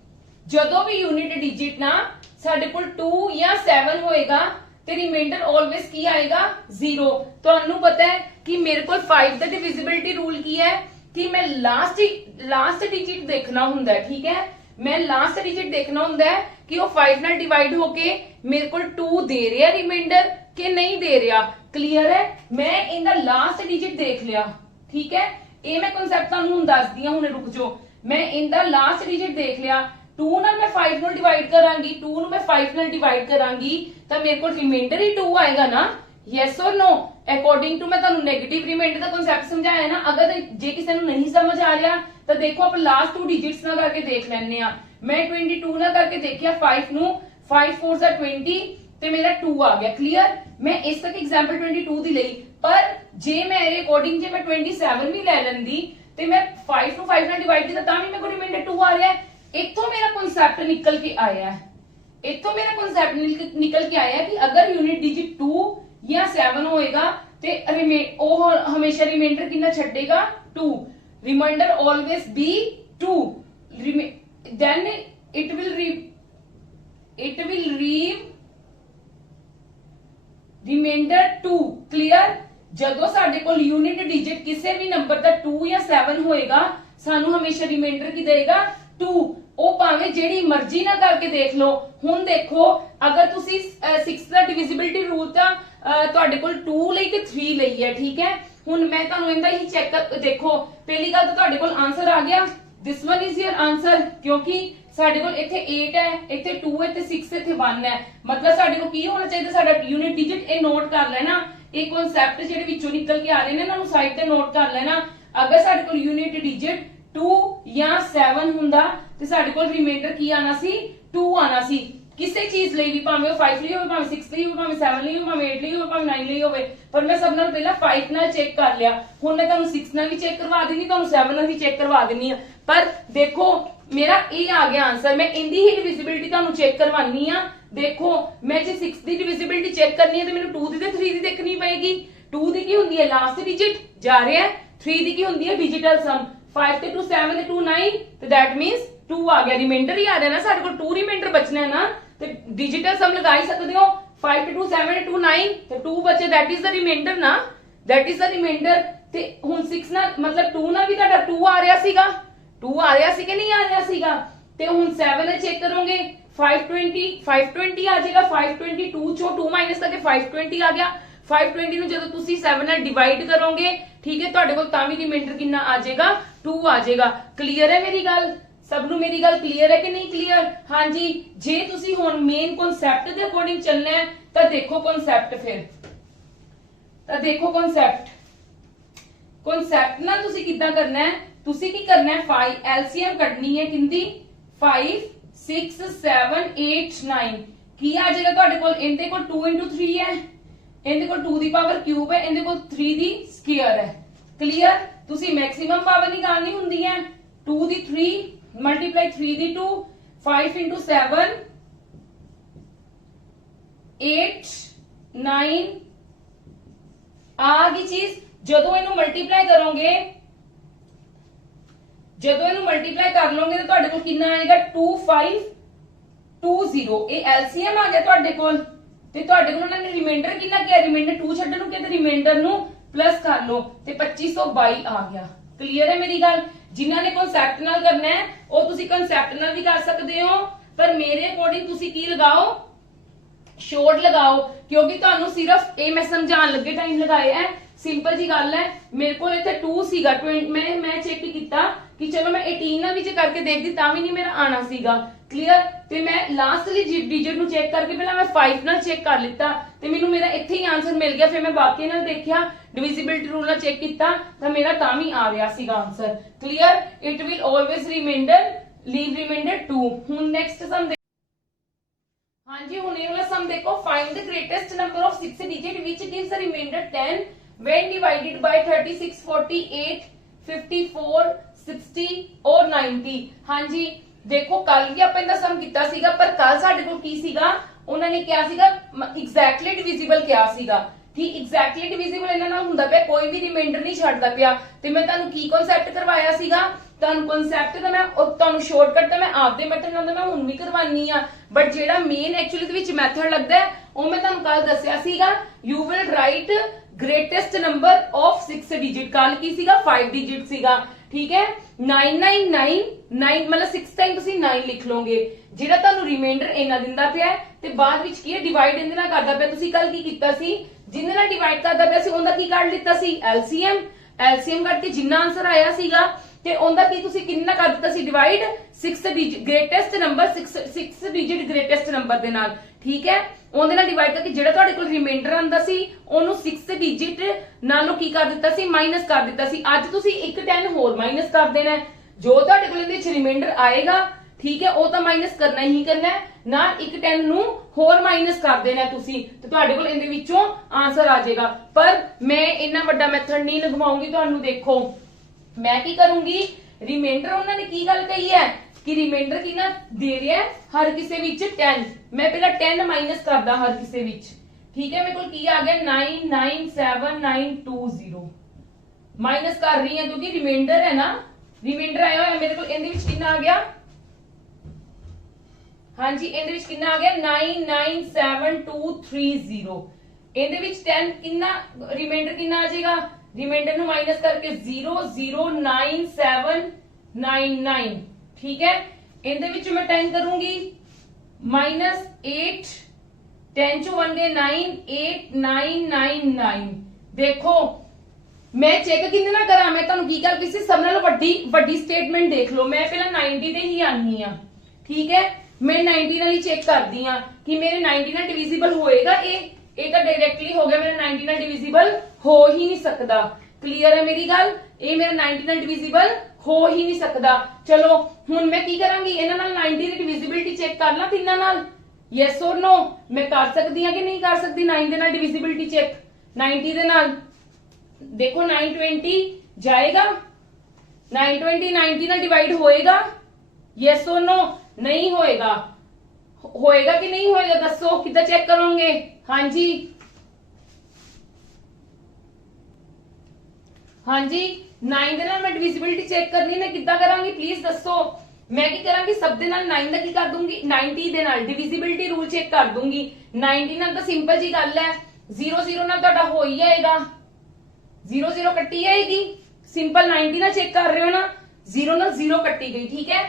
ਜਦੋਂ ਵੀ यूनिट डिजिट ना ਸਾਡੇ ਕੋਲ 2 ਜਾਂ 7 ਹੋਏਗਾ ਤੇ ਰਿਮਾਈਂਡਰ ਆਲਵੇਸ ਕੀ ਆਏਗਾ? 0। ਤੁਹਾਨੂੰ ਪਤਾ ਹੈ ਕਿ ਮੇਰੇ ਕੋਲ 5 ਦਾ ਡਿਵੀਜ਼ਿਬਿਲਿਟੀ ਰੂਲ ਕੀ ਹੈ ਕਿ ਮੈਂ ਲਾਸਟ ਡਿਜਿਟ ਦੇਖਣਾ ਹੁੰਦਾ ਹੈ। ਠੀਕ ਹੈ, ਮੈਂ ਲਾਸਟ ਡਿਜਿਟ ਦੇਖਣਾ ਹੁੰਦਾ ਹੈ ਕਿ ਉਹ 5 ਨਾਲ ਡਿਵਾਈਡ ਹੋ ਕੇ ਮੇਰੇ ਕੋਲ 2 ਦੇ ਰਿਹਾ ਰਿਮਾਈਂਡਰ ਕਿ ਨਹੀਂ ਦੇ ਰਿਹਾ। ਕਲੀਅਰ ਹੈ? ਮੈਂ ਇਹਦਾ ਲਾਸਟ ਡਿਜਿਟ ਦੇਖ ਲਿਆ। ਠੀਕ ਹੈ, ਇਹ ਮੈਂ ਕਨਸੈਪਟ ਤੁਹਾਨੂੰ ਹੁਣ ਦੱਸਦੀ ਹਾਂ, ਹੁਣ ਰੁਕ ਜਾਓ। ਮੈਂ ਇਹਦਾ ਲਾਸਟ ਡਿਜਿਟ ਦੇਖ ਲਿਆ, 2 ਨਾਲ ਮੈਂ 5 ਨਾਲ ਡਿਵਾਈਡ ਕਰਾਂਗੀ, 2 ਨੂੰ ਮੈਂ 5 ਨਾਲ ਡਿਵਾਈਡ ਕਰਾਂਗੀ ਤਾਂ ਮੇਰੇ ਕੋਲ ਰਿਮਾਈਂਡਰ ਹੀ 2 ਆਏਗਾ ਨਾ। Yes or no? According to ਮੈਂ ਤੁਹਾਨੂੰ 네ਗੇਟਿਵ ਰਿਮਾਈਂਡਰ ਦਾ ਕਨਸੈਪਟ ਸਮਝਾਇਆ ਨਾ। ਅਗਰ ਜੇ ਕਿਸੇ ਨੂੰ ਨਹੀਂ ਸਮਝ ਆ ਰਿਹਾ ਤਾਂ ਦੇਖੋ ਆਪਾਂ ਲਾਸਟ 2 ਡਿਜਿਟਸ ਨਾਲ ਕਰਕੇ ਦੇਖ ਲੈਣੇ ਆ। ਮੈਂ 22 ਨਾਲ ਕਰਕੇ ਦੇਖਿਆ 5 ਨੂੰ, 5 4s are 20 ਤੇ ਮੇਰਾ 2 ਆ ਗਿਆ। ਕਲੀਅਰ? ਮੈਂ ਇਸ ਤੱਕ ਐਗਜ਼ਾਮਪਲ 22 ਦੀ ਲਈ, ਪਰ ਜੇ ਮੈਂ ਇਹਦੇ ਅਕੋਰਡਿੰਗ ਜੇ ਮੈਂ 27 ਵੀ ਲੈ ਲੈਂਦੀ ਤੇ ਮੈਂ 5 ਨੂੰ 5 ਨਾਲ ਡਿਵਾਈਡ ਕੀਤਾ ਤਾਂ ਵੀ ਮੇਰੇ ਕੋਲ ਰਿਮਾਈਂਡਰ 2 ਆ ਰਿਹਾ ਹੈ। ਇੱਥੋਂ ਮੇਰਾ ਕਨਸੈਪਟ ਨਿਕਲ ਕੇ ਆਇਆ ਹੈ, ਕਿ ਅਗਰ यूनिट डिजिट 2 ਜਾਂ 7 ਹੋਏਗਾ ਤੇ ਉਹ ਹਮੇਸ਼ਾ ਰਿਮਾਈਂਡਰ ਕਿੰਨਾ ਛੱਡੇਗਾ? 2। Reminder always B 2 then it will leave remainder 2 clear। ਜਦੋਂ ਸਾਡੇ ਕੋਲ यूनिट डिजिट किसी भी नंबर का 2 या 7 होएगा सानू हमेशा रिमाइंडर की देगा 2। ਉਹ ਭਾਵੇਂ ਜਿਹੜੀ ਮਰਜ਼ੀ ਨਾ ਕਰਕੇ ਦੇਖ ਲਓ। ਹੁਣ ਦੇਖੋ ਅਗਰ ਤੁਸੀਂ 6 ਦਾ ਡਿਵੀਜ਼ਿਬਿਲਟੀ ਰੂਲ ਤਾਂ ਤੁਹਾਡੇ ਕੋਲ 2 ਲਈ ਤੇ 3 ਲਈ ਹੈ, ਠੀਕ ਹੈ। ਹੁਣ ਮੈਂ ਤੁਹਾਨੂੰ ਇਹਦਾ ਹੀ ਚੈੱਕ ਦੇਖੋ, ਪਹਿਲੀ ਗੱਲ ਤਾਂ ਤੁਹਾਡੇ ਕੋਲ ਆਨਸਰ ਆ ਗਿਆ, this one is your answer, ਕਿਉਂਕਿ ਸਾਡੇ ਕੋਲ ਇੱਥੇ 8 ਹੈ, ਇੱਥੇ 2 ਹੈ ਤੇ 6 ਇੱਥੇ 1 ਹੈ। ਮਤਲਬ ਸਾਡੇ ਕੋਲ ਕੀ ਹੋਣਾ ਚਾਹੀਦਾ, ਸਾਡਾ ਯੂਨਿਟ ਡਿਜਿਟ। ਇਹ ਨੋਟ ਕਰ ਲੈਣਾ, ਇਹ ਕਨਸੈਪਟ ਜਿਹੜੇ ਵਿੱਚੋਂ ਨਿਕਲ ਕੇ ਆ ਰਹੇ ਨੇ ਇਹਨਾਂ ਨੂੰ ਸਾਈਡ ਤੇ ਨੋਟ ਕਰ ਲੈਣਾ। ਅਗਰ ਸਾਡੇ ਕੋਲ ਯੂਨਿਟ ਡਿਜਿਟ 2 ਜਾਂ 7 ਹੁੰਦਾ ਤੇ ਸਾਡੇ ਕੋਲ ਰਿਮਾਈਂਡਰ ਕੀ ਆਣਾ ਸੀ, 2 ਆਣਾ ਸੀ। ਕਿਸੇ ਚੀਜ਼ ਲਈ ਵੀ, ਭਾਵੇਂ ਉਹ 5 ਲਈ ਹੋਵੇ, ਭਾਵੇਂ 6 ਲਈ ਹੋਵੇ, ਭਾਵੇਂ 7 ਲਈ ਹੋਵੇ, ਭਾਵੇਂ 8 ਲਈ ਹੋਵੇ, ਭਾਵੇਂ 9 ਲਈ ਹੋਵੇ, ਪਰ ਮੈਂ ਸਭ ਨਾਲ ਪਹਿਲਾਂ 5 ਨਾਲ ਚੈੱਕ ਕਰ ਲਿਆ। ਹੁਣ ਮੈਂ ਤੁਹਾਨੂੰ 6 ਨਾਲ ਵੀ ਚੈੱਕ ਕਰਵਾ ਦੇਣੀ, ਤੁਹਾਨੂੰ 7 ਨਾਲ ਵੀ ਚੈੱਕ ਕਰਵਾ ਦੇਣੀ ਆ। ਪਰ ਦੇਖੋ ਮੇਰਾ ਇਹ ਆ ਗਿਆ ਆਨਸਰ, ਮੈਂ ਇਹਦੀ ਹੀ ਡਿਵੀਜ਼ਿਬਿਲਟੀ ਤੁਹਾਨੂੰ ਚੈੱਕ ਕਰਵਾਨੀ ਆ। ਦੇਖੋ ਮੈਂ ਜੇ 6 ਦੀ ਡਿਵੀਜ਼ਿਬਿਲਟੀ ਚੈੱਕ ਕਰਨੀ ਹੈ ਤੇ ਮੈਨੂੰ 2 ਦੀ ਤੇ 3 ਦੀ ਦੇਖਣੀ ਪਏਗੀ। 2 ਦੀ ਕੀ ਹੁੰਦੀ ਹੈ, ਲਾਸਟ ਡਿਜਿਟ ਜਾ ਰਿਹਾ ਹੈ। 3 ਦੀ ਕੀ ਹੁੰਦੀ ਹੈ, ਡਿਜੀਟਲ ਸਮ। 5 ਤੇ 2 7 ਤੇ 2 9 ਤੇ that means 2 ਆ ਗਿਆ, ਰਿਮਾਈਂਡਰ ਹੀ ਆ ਰਿਹਾ ਨਾ ਸਾਡੇ ਕੋਲ, 2 ਰਿਮਾਈਂਡਰ ਬਚਣਾ ਹੈ ਨਾ, ਤੇ ਡਿਜੀਟਲ ਸਮ ਲਗਾ ਹੀ ਸਕਦੇ ਹੋ। 5 ਤੇ 2 7 ਤੇ 2 9 ਤੇ 2 ਬਚੇ, that is the remainder ਨਾ, that is the remainder। ਤੇ ਹੁਣ 6 ਨਾਲ ਮਤਲਬ 2 ਨਾਲ ਵੀ ਤੁਹਾਡਾ 2 ਆ ਰਿਹਾ ਸੀਗਾ, 2 ਆ ਰਿਹਾ ਸੀ ਕਿ ਨਹੀਂ ਆ ਰਿਹਾ ਸੀਗਾ। ਤੇ ਹੁਣ 7 ਨਾਲ ਚੈੱਕ ਕਰੋਗੇ 520 ਆ ਜਾਏਗਾ। 520 2 ਚੋਂ 2 ਮਾਈਨਸ ਕਰਕੇ 520 ਆ ਗਿਆ। 520 ਨੂੰ ਜਦੋਂ ਤੁਸੀਂ 7 ਨਾਲ ਡਿਵਾਈਡ ਕਰੋਗੇ, ਠੀਕ ਹੈ, ਤੁਹਾਡੇ ਕੋਲ ਤਾਂ ਵੀ ਰਿਮਾਈਂਡਰ ਕਿੰਨਾ ਆ ਜਾਏਗਾ, 2 ਆ ਜਾਏਗਾ। ਕਲੀਅਰ ਹੈ ਮੇਰੀ ਗੱਲ, ਸਭ ਨੂੰ ਮੇਰੀ ਗੱਲ ਕਲੀਅਰ ਹੈ ਕਿ ਨਹੀਂ ਕਲੀਅਰ? ਹਾਂਜੀ, ਜੇ ਤੁਸੀਂ ਹੁਣ ਮੇਨ ਕਨਸੈਪਟ ਦੇ ਅਕੋਰਡਿੰਗ ਚੱਲਣਾ ਹੈ ਤਾਂ ਦੇਖੋ ਕਨਸੈਪਟ, ਫਿਰ ਤਾਂ ਦੇਖੋ ਕਨਸੈਪਟ ਨਾਲ ਤੁਸੀਂ ਕਿੱਦਾਂ ਕਰਨਾ ਹੈ। ਤੁਸੀਂ ਕੀ ਕਰਨਾ ਹੈ, 5 ਐਲਸੀਐਮ ਕੱਢਣੀ ਹੈ, ਕਿੰਦੀ 5 6 7 8 9 ਕੀ ਆ ਜਾਏਗਾ ਤੁਹਾਡੇ ਕੋਲ, ਇਹਦੇ ਕੋਲ 2 into 3 ਹੈ, ਇਹਦੇ ਕੋਲ 2 ਦੀ ਪਾਵਰ ਕਿਊਬ ਹੈ, ਇਹਦੇ ਕੋਲ 3 ਦੀ ਸਕੁਅਰ ਹੈ। ਕਲੀਅਰ? ਤੁਸੀਂ ਮੈਕਸਿਮਮ ਪਾਵਰ ਨਿਕਾਲਣੀ ਹੁੰਦੀ ਹੈ, 2 ਦੀ 3 ਮਲਟੀਪਲਾਈ 3 ਦੀ 2 5 into 7 8 9 ਆ ਗਈ ਚੀਜ਼। ਜਦੋਂ ਇਹਨੂੰ ਮਲਟੀਪਲਾਈ ਕਰੋਗੇ, ਜਦੋਂ ਇਹਨੂੰ ਮਲਟੀਪਲਾਈ ਕਰ ਲਓਗੇ ਤਾਂ ਤੁਹਾਡੇ ਕੋਲ ਕਿੰਨਾ ਆਏਗਾ, 2520। ਇਹ ਐਲਸੀਐਮ ਆ ਗਿਆ ਤੁਹਾਡੇ ਕੋਲ, ਤੇ ਤੁਹਾਡੇ ਕੋਲ ਉਹਨਾਂ ਨੇ ਰਿਮਾਈਂਡਰ ਕਿੰਨਾ ਕਿਹਾ, ਰਿਮਾਈਂਡਰ 2 ਛੱਡਣ ਨੂੰ ਕਿਹਾ ਤੇ ਰਿਮਾਈਂਡਰ ਨੂੰ ਪਲੱਸ ਕਰ ਲਓ ਤੇ 2522 ਆ ਗਿਆ। ਕਲੀਅਰ ਹੈ ਮੇਰੀ ਗੱਲ? ਜਿਨ੍ਹਾਂ ਨੇ ਕਨਸੈਪਟ ਨਾਲ ਕਰਨਾ ਹੈ ਉਹ ਤੁਸੀਂ ਕਨਸੈਪਟ ਨਾਲ ਵੀ ਕਰ ਸਕਦੇ ਹੋ, ਪਰ ਮੇਰੇ ਅਕੋਰਡਿੰਗ ਤੁਸੀਂ ਕੀ ਲਗਾਓ, ਸ਼ੋਰਟ ਲਗਾਓ, ਕਿਉਂਕਿ ਤੁਹਾਨੂੰ ਸਿਰਫ ਇਹ ਮੈਂ ਸਮਝਾਉਣ ਲੱਗੇ ਟਾਈਮ ਲਗਾਇਆ ਹੈ। ਸਿੰਪਲ ਜੀ ਗੱਲ ਹੈ, ਮੇਰੇ ਕੋਲ ਇੱਥੇ 2 ਸੀਗਾ, ਮੈਂ ਚੈੱਕ ਕੀਤਾ ਕਿ ਚਲੋ ਮੈਂ 18 ਨਾਲ ਵੀ ਜੇ ਕਰਕੇ ਦੇਖਦੀ ਤਾਂ ਵੀ ਨਹੀਂ ਮੇਰਾ ਆਣਾ ਸੀਗਾ। ਕਲੀਅਰ? ਤੇ ਮੈਂ ਲਾਸਟ ਦੀ ਡਿਜਿਟ ਨੂੰ ਚੈੱਕ ਕਰਕੇ ਪਹਿਲਾਂ ਮੈਂ 5 ਨਾਲ ਚੈੱਕ ਕਰ ਲਿੱਤਾ ਤੇ ਮੈਨੂੰ ਮੇਰਾ ਇੱਥੇ ਹੀ ਆਨਸਰ ਮਿਲ ਗਿਆ। ਫਿਰ ਮੈਂ ਬਾਕੀ ਨਾਲ ਦੇਖਿਆ, ਡਿਵੀਜ਼ਿਬਿਲਟੀ ਰੂਲ ਨਾਲ ਚੈੱਕ ਕੀਤਾ ਤਾਂ ਮੇਰਾ ਤਾਂ ਵੀ ਆ ਰਿਹਾ ਸੀਗਾ answer. Clear? It will always reminder leave reminder 2। ਹੁਣ ਨੈਕਸਟ ਸਮ ਹਾਂਜੀ, ਹੁਣ ਇਹ ਵਾਲਾ ਸਮ ਦੇਖੋ, find the greatest number of 6 digit which gives a remainder 10 when divided by 36 48 54 60 or 90। ਹਾਂਜੀ ਦੇਖੋ, ਕੱਲ ਵੀ ਆਪਾਂ ਇਹਦਾ ਸਮ ਕੀਤਾ ਸੀਗਾ, ਪਰ ਕੱਲ ਸਾਡੇ ਕੋਲ ਕੀ ਸੀਗਾ, ਉਹਨਾਂ ਨੇ ਕਿਹਾ ਸੀਗਾ ਐਗਜ਼ੈਕਟਲੀ ਡਿਵੀਜ਼ੀਬਲ ਕਿਹਾ ਸੀਗਾ। ਠੀਕ, ਐਗਜ਼ੈਕਟਲੀ ਡਿਵੀਜ਼ੀਬਲ ਇਹਨਾਂ ਨਾਲ ਹੁੰਦਾ ਪਿਆ, ਕੋਈ ਵੀ ਰਿਮਾਈਂਡਰ ਨਹੀਂ ਛੱਡਦਾ ਪਿਆ। ਤੇ ਮੈਂ ਤੁਹਾਨੂੰ ਕੀ ਕਨਸੈਪਟ ਕਰਵਾਇਆ ਸੀਗਾ, ਤੁਹਾਨੂੰ ਕਨਸੈਪਟ ਤਾਂ ਮੈਂ ਤੁਹਾਨੂੰ ਸ਼ਾਰਟਕਟ ਤਾਂ ਮੈਂ ਆਪਦੇ ਮੈਥਡ ਨਾਲ ਮੈਂ ਹੁਣ ਵੀ ਕਰਵਾਨੀ ਆ, ਬਟ ਜਿਹੜਾ ਮੇਨ ਐਕਚੁਅਲੀ ਦੇ ਵਿੱਚ ਮੈਥਡ ਲੱਗਦਾ ਹੈ ਉਹ ਮੈਂ ਤੁਹਾਨੂੰ ਕੱਲ ਦੱਸਿਆ ਸੀਗਾ। You will right greatest number of 6 digit. ਕੱਲ ਕੀ ਸੀਗਾ, 5 ਡਿਜਿਟ ਸੀਗਾ, ਠੀਕ ਹੈ। 999 ਮਤਲਬ 6 ਟਾਈਮ ਤੁਸੀਂ 9 ਲਿਖ ਲਓਗੇ, ਜਿਹੜਾ ਤੁਹਾਨੂੰ ਰਿਮਾਈਂਡਰ ਇਹਨਾਂ ਦਿੰਦਾ ਪਿਆ ਤੇ ਬਾਅਦ ਵਿੱਚ ਕੀ ਹੈ, ਡਿਵਾਈਡ ਇਹਦੇ ਨਾਲ ਕਰਦਾ ਪਿਆ। ਤੁਸੀਂ ਕੱਲ ਕੀ ਕੀਤਾ ਸੀ, ਜਿਹਦੇ ਨਾਲ ਡਿਵਾਈਡ ਕਰਦਾ ਪਿਆ ਸੀ ਉਹਦਾ ਕੀ ਕੱਢ ਲਿੱਤਾ ਸੀ, ਐਲਸੀਐਮ। ਐਲਸੀਐਮ ਕੱਢ ਕੇ ਜਿੰਨਾ ਆਨਸਰ ਆਇਆ ਸੀਗਾ ਤੇ ਉਹਦਾ ਕੀ ਤੁਸੀਂ ਕਿੰਨਾ ਕਰ ਦਿੱਤਾ ਸੀ, divide 6 digit greatest number 6 digit greatest number ਦੇ ਨਾਲ, ਠੀਕ ਹੈ। ਉਹਦੇ ਨਾਲ ਡਿਵਾਈਡ ਕਰਕੇ ਜਿਹੜਾ ਤੁਹਾਡੇ ਕੋਲ ਰਿਮਾਈਂਡਰ ਆਂਦਾ ਸੀ ਉਹਨੂੰ 6 ਡਿਜਿਟ ਨਾਲੋਂ ਕੀ ਕਰ ਦਿੱਤਾ ਸੀ, ਮਾਈਨਸ ਕਰ ਦਿੱਤਾ ਸੀ। ਅੱਜ ਤੁਸੀਂ ਇੱਕ 10 ਹੋਰ ਮਾਈਨਸ ਕਰ ਦੇਣਾ, ਜੋ ਤੁਹਾਡੇ ਕੋਲ ਇਹਦੇ ਵਿੱਚ ਰਿਮਾਈਂਡਰ ਆਏਗਾ, ਠੀਕ ਹੈ, ਉਹ ਤਾਂ ਮਾਈਨਸ ਕਰਨਾ ਹੀ ਕਰਨਾ ਹੈ, ਨਾਲ ਇੱਕ 10 ਨੂੰ ਹੋਰ ਮਾਈਨਸ ਕਰ ਦੇਣਾ ਤੁਸੀਂ, ਤੇ ਤੁਹਾਡੇ ਕੋਲ ਇਹਦੇ ਵਿੱਚੋਂ ਆਨਸਰ ਆ ਜਾਏਗਾ। ਪਰ ਮੈਂ ਇੰਨਾ ਵੱਡਾ ਮੈਥਡ ਨਹੀਂ ਲਗਵਾਉਂਗੀ ਤੁਹਾਨੂੰ। ਦੇਖੋ ਮੈਂ ਕੀ ਕਰੂੰਗੀ, ਰਿਮਾਈਂਡਰ ਉਹਨਾਂ ਨੇ ਕੀ ਗੱਲ ਕਹੀ ਹੈ ਕਿ ਰਿਮਾਈਂਡਰ ਕਿੰਨਾ ਦੇ ਰਿਹਾ ਹਰ ਕਿਸੇ ਵਿੱਚ 10, ਮੈਂ ਪਹਿਲਾਂ 10 ਮਾਈਨਸ ਕਰਦਾ ਹਰ ਕਿਸੇ ਵਿੱਚ, ਠੀਕ ਹੈ। ਮੇਰੇ ਕੋਲ ਕੀ ਆ ਗਿਆ, 997920 ਮਾਈਨਸ ਕਰ ਰਹੀ ਹਾਂ ਕਿਉਂਕਿ ਰਿਮਾਈਂਡਰ ਹੈ ਨਾ, रिमाइंडर आया होया मेरे को ਇਹਦੇ ਵਿੱਚ ਕਿੰਨਾ ਆ ਗਿਆ ਹਾਂਜੀ ਇਹਦੇ ਵਿੱਚ ਕਿੰਨਾ ਆ ਗਿਆ 997230 ਇਹਦੇ ਵਿੱਚ 10 ਕਿੰਨਾ ਰਿਮਾइंडर ਕਿੰਨਾ ਆ ਜਾਏਗਾ रिमाइंडर ਨੂੰ ਮਾਈਨਸ ਕਰਕੇ 009799 ठीक है ਇਹਦੇ ਵਿੱਚ मैं 10 करूंगी -8 10 चो 1 गए 9 8999 देखो मैं चेक किंदे ना करा मैं ਤੁਹਾਨੂੰ ਕੀ ਕਰ ਕਿਸੇ ਸਭ ਨਾਲੋਂ ਵੱਡੀ ਸਟੇਟਮੈਂਟ ਦੇਖ ਲਓ ਮੈਂ ਪਹਿਲਾਂ 90 ਤੇ ਹੀ ਆਨੀ ਆ ਠੀਕ ਹੈ मैं 90 ਨਾਲ ਹੀ ਚੈੱਕ ਕਰਦੀ ਆ ਕਿ ਮੇਰੇ 90 ਨਾਲ ਡਿਵੀਜ਼ੀਬਲ ਹੋਏਗਾ ਇਹ ਤਾਂ ਡਾਇਰੈਕਟਲੀ ਹੋ ਗਿਆ ਮੇਰਾ 90 ਨਾਲ ਡਿਵੀਜ਼ੀਬਲ ਹੋ ਹੀ ਨਹੀਂ ਸਕਦਾ क्लियर है मेरी गल ये मेरा 90 ਨਾਲ डिविजिबल हो ही नहीं सकता चलो हुन मैं की करांगी इन्हां नाल 90 ਦੀ डिविजिबिलिटी चेक कर ला तिन्हां नाल यस और नो मैं कर सकती हां कि नहीं कर सकती 9 ਦੇ ਨਾਲ डिविजिबिलिटी चेक 90 ਦੇ ਨਾਲ देखो 920 जाएगा 920 90 ਨਾਲ डिवाइड होएगा यस और नो नहीं होएगा होएगा कि नहीं होएगा दसो कितना चेक करोगे हां जी हाँ जी 9 ਦੇ ਨਾਲ मैं डिविजिबिलिटी चेक करनी मैं कितना करांगी प्लीज दसो मैं की करांगी सब ਦੇ ਨਾਲ 9 ਦਾ ਕੀ ਕਰ ਦੂੰਗੀ 90 ਦੇ ਨਾਲ डिविजिबिलिटी रूल चेक कर दूंगी 90 ਨਾਲ ਤਾਂ ਸਿੰਪਲ ਜੀ ਗੱਲ ਹੈ 00 ਨਾਲ ਤੁਹਾਡਾ ਹੋ ਹੀ ਜਾਏਗਾ 00 ਕੱਟੀ ਜਾਏਗੀ ਸਿੰਪਲ 90 ਨਾਲ ਚੈੱਕ ਕਰ ਰਹੇ ਹੋ ਨਾ 0 ਨਾਲ 0 ਕੱਟੀ ਗਈ ਠੀਕ ਹੈ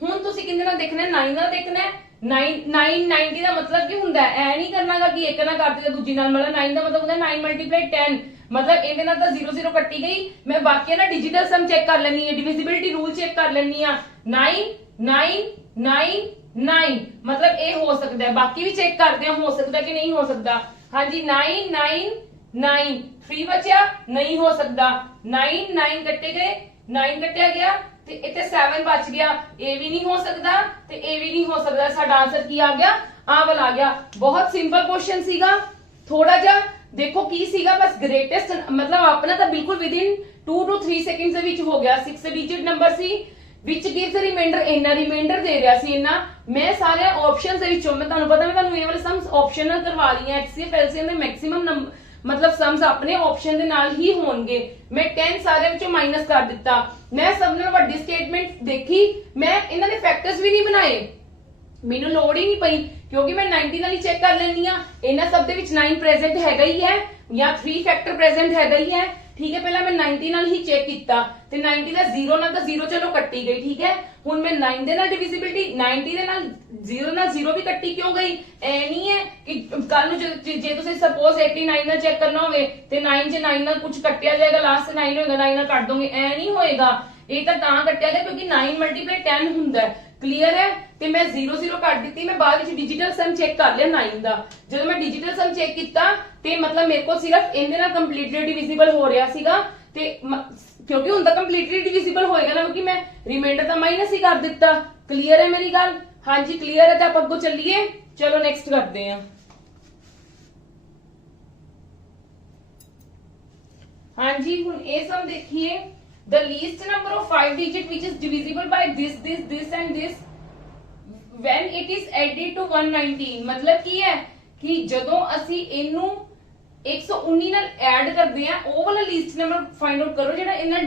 ਹੁਣ ਤੁਸੀਂ ਕਿੰਨੇ ਨਾਲ ਦੇਖਣਾ 9 ਨਾਲ ਦੇਖਣਾ 990 ਦਾ ਮਤਲਬ ਕੀ ਹੁੰਦਾ ਐ ਨਹੀਂ ਕਰਨਾਗਾ ਕਿ ਇੱਕ ਨਾਲ ਕਰਦੀ ਤੇ ਦੂਜੀ ਨਾਲ ਮਤਲਬ 9 ਦਾ ਮਤਲਬ ਹੁੰਦਾ 9 × 10 मतलब ਇਹਦੇ ਨਾਲ ਤਾਂ 00 ਕੱਟੀ ਗਈ ਮੈਂ ਬਾਕੀ ਨਾ ਡਿਜੀਟਲ ਸਮ ਚੈੱਕ ਕਰ ਲੈਣੀ ਹੈ ਡਿਵੀਜ਼ਿਬਿਲਿਟੀ ਰੂਲ ਚੈੱਕ ਕਰ ਲੈਣੀ ਆ 9999 मतलब ਇਹ ਹੋ ਸਕਦਾ ਹੈ ਬਾਕੀ ਵੀ ਚੈੱਕ ਕਰਦੇ ਹਾਂ ਹੋ ਸਕਦਾ ਕਿ ਨਹੀਂ ਹੋ ਸਕਦਾ ਹਾਂਜੀ 999 3 ਬਚਿਆ ਨਹੀਂ ਹੋ ਸਕਦਾ 9 ਕੱਟੇ ਗਏ 9 ਕੱਟਿਆ ਗਿਆ ਤੇ ਇੱਥੇ 7 ਬਚ ਗਿਆ ਇਹ ਵੀ ਨਹੀਂ ਹੋ ਸਕਦਾ ਤੇ ਇਹ ਵੀ ਨਹੀਂ ਹੋ ਸਕਦਾ ਸਾਡਾ ਆਨਸਰ ਕੀ ਆ ਗਿਆ ਆਹ ਵਾਲਾ ਆ ਗਿਆ ਬਹੁਤ ਸਿੰਪਲ ਕੁਐਸਚਨ ਸੀਗਾ ਥੋੜਾ ਜਿਹਾ देखो की सीगा बस ग्रेटेस्ट मतलब अपना तो बिल्कुल विद इन 2 to 3 सेकंड्स ਦੇ ਵਿੱਚ ਹੋ ਗਿਆ 6 digit number C which gives a remainder ਇੰਨਾ ਰਿਮਾਈਂਡਰ ਦੇ ਰਿਹਾ ਸੀ ਇੰਨਾ ਮੈਂ ਸਾਰੇ ਆਪਸ਼ਨਸ ਦੇ ਵਿੱਚੋਂ ਮੈਂ ਤੁਹਾਨੂੰ ਪਤਾ ਮੈਂ ਤੁਹਾਨੂੰ ਇਹ ਵਾਲੇ ਸਮਸ ਆਪਸ਼ਨਲ ਕਰਵਾ ਲਈ ਹੈ HCF LCM ਦੇ ਮੈਕਸਿਮਮ मतलब सम्स अपने ऑप्शन ਦੇ ਨਾਲ ਹੀ ਹੋਣਗੇ ਮੈਂ 10 ਸਾਰੇ ਵਿੱਚੋਂ ਮਾਈਨਸ ਕਰ ਦਿੱਤਾ ਮੈਂ ਸਭ ਨਾਲੋਂ ਵੱਡੀ ਸਟੇਟਮੈਂਟ ਦੇਖੀ ਮੈਂ ਇਹਨਾਂ ਦੇ ਫੈਕਟਰਸ ਵੀ ਨਹੀਂ ਬਣਾਏ ਮੈਨੂੰ ਲੋੜ ਹੀ ਨਹੀਂ ਪਈ ਕਿਉਂਕਿ ਮੈਂ 90 ਨਾਲ ਹੀ ਚੈੱਕ ਕਰ ਲੈਣੀ ਆ ਇਹਨਾਂ ਸਭ ਦੇ ਵਿੱਚ 9 ਪ੍ਰੈਜ਼ੈਂਟ ਹੈਗਾ ਹੀ ਹੈ ਜਾਂ 3 ਫੈਕਟਰ ਪ੍ਰੈਜ਼ੈਂਟ ਹੈਗਾ ਹੀ ਹੈ ਠੀਕ ਹੈ ਪਹਿਲਾਂ ਮੈਂ 90 ਨਾਲ ਹੀ ਚੈੱਕ ਕੀਤਾ ਤੇ 90 ਦਾ 0 ਨਾਲ ਤਾਂ 0 ਚਲੋ ਕੱਟੀ ਗਈ ਠੀਕ ਹੈ ਹੁਣ ਮੈਂ 9 ਦੇ ਨਾਲ ਡਿਵੀਜ਼ਿਬਿਲਿਟੀ 90 ਦੇ ਨਾਲ 0 ਨਾਲ 0 ਵੀ ਕੱਟੀ ਕਿਉਂ ਗਈ ਐ ਨਹੀਂ ਹੈ ਕਿ ਕੱਲ ਨੂੰ ਜੇ ਤੁਸੀਂ ਸਪੋਜ਼ 89 ਨਾਲ ਚੈੱਕ ਕਰਨਾ ਹੋਵੇ ਤੇ 9 ਚ 9 ਨਾਲ ਕੁਝ ਕੱਟਿਆ ਜਾਏਗਾ ਲਾਸਟ 9 ਹੋਏਗਾ 9 ਨਾਲ ਕੱਟ ਦੋਗੇ ਐ ਨਹੀਂ ਹੋਏਗਾ ਇਹ ਤਾਂ ਕੱਟਿਆ ਗਿਆ ਕਿਉਂਕਿ 9 × 10 ਹੁੰਦਾ ਹੈ क्लियर है ਤੇ ਮੈਂ 00 ਕੱਟ ਦਿੱਤੀ ਮੈਂ ਬਾਅਦ ਵਿੱਚ ਡਿਜੀਟਲ ਸਮ ਚੈੱਕ ਕਰ ਲਿਆ 9 ਦਾ ਜਦੋਂ ਮੈਂ ਡਿਜੀਟਲ ਸਮ ਚੈੱਕ ਕੀਤਾ ਤੇ ਮਤਲਬ ਮੇਰੇ ਕੋਲ ਸਿਰਫ ਇਹਦੇ ਨਾਲ ਕੰਪਲੀਟਲੀ ਡਿਵੀਜ਼ੀਬਲ ਹੋ ਰਿਹਾ ਸੀਗਾ ਤੇ ਕਿਉਂਕਿ ਹੁਣ ਤਾਂ ਕੰਪਲੀਟਲੀ ਡਿਵੀਜ਼ੀਬਲ ਹੋਏਗਾ ਨਾ ਕਿਉਂਕਿ ਮੈਂ ਰਿਮਾਈਂਡਰ ਤਾਂ ਮਾਈਨਸ ਹੀ ਕਰ ਦਿੱਤਾ ਕਲੀਅਰ ਹੈ ਮੇਰੀ ਗੱਲ ਹਾਂਜੀ ਕਲੀਅਰ ਹੈ ਤਾਂ ਆਪਾਂ ਅੱਗੋਂ ਚੱਲੀਏ ਚਲੋ ਨੈਕਸਟ ਕਰਦੇ ਹਾਂ ਹਾਂਜੀ ਹੁਣ ਇਹ ਸਮ ਦੇਖੀਏ the least number of 5 digit which is divisible by this and this when it is added to 119 मतलब ਕੀ ਹੈ ਕਿ ਜਦੋਂ ਅਸੀਂ ਇਹਨੂੰ 119 ਨਾਲ ਐਡ ਕਰਦੇ ਆ ਉਹ ਵਾਲਾ ਲੀਸਟ ਨੰਬਰ ਫਾਈਂਡ ਆਊਟ ਕਰੋ ਜਿਹੜਾ ਇਹਨਾਂ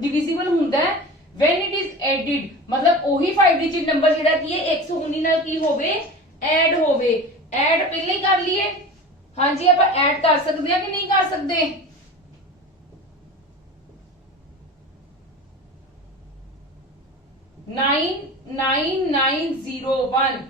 ਡਿਵੀਜ਼ੀਬਲ ਹੁੰਦਾ ਹੈ when it is added मतलब ਉਹੀ 5 digit ਨੰਬਰ ਜਿਹੜਾ ਕੀ ਹੈ 119 ਨਾਲ ਕੀ ਹੋਵੇ ਐਡ ਹੋਵੇ ਐਡ ਪਹਿਲੇ ਹੀ ਕਰ ਲਈਏ ਹਾਂਜੀ ਆਪਾਂ ਐਡ ਕਰ ਸਕਦੇ ਆ ਕਿ ਨਹੀਂ ਕਰ ਸਕਦੇ 99901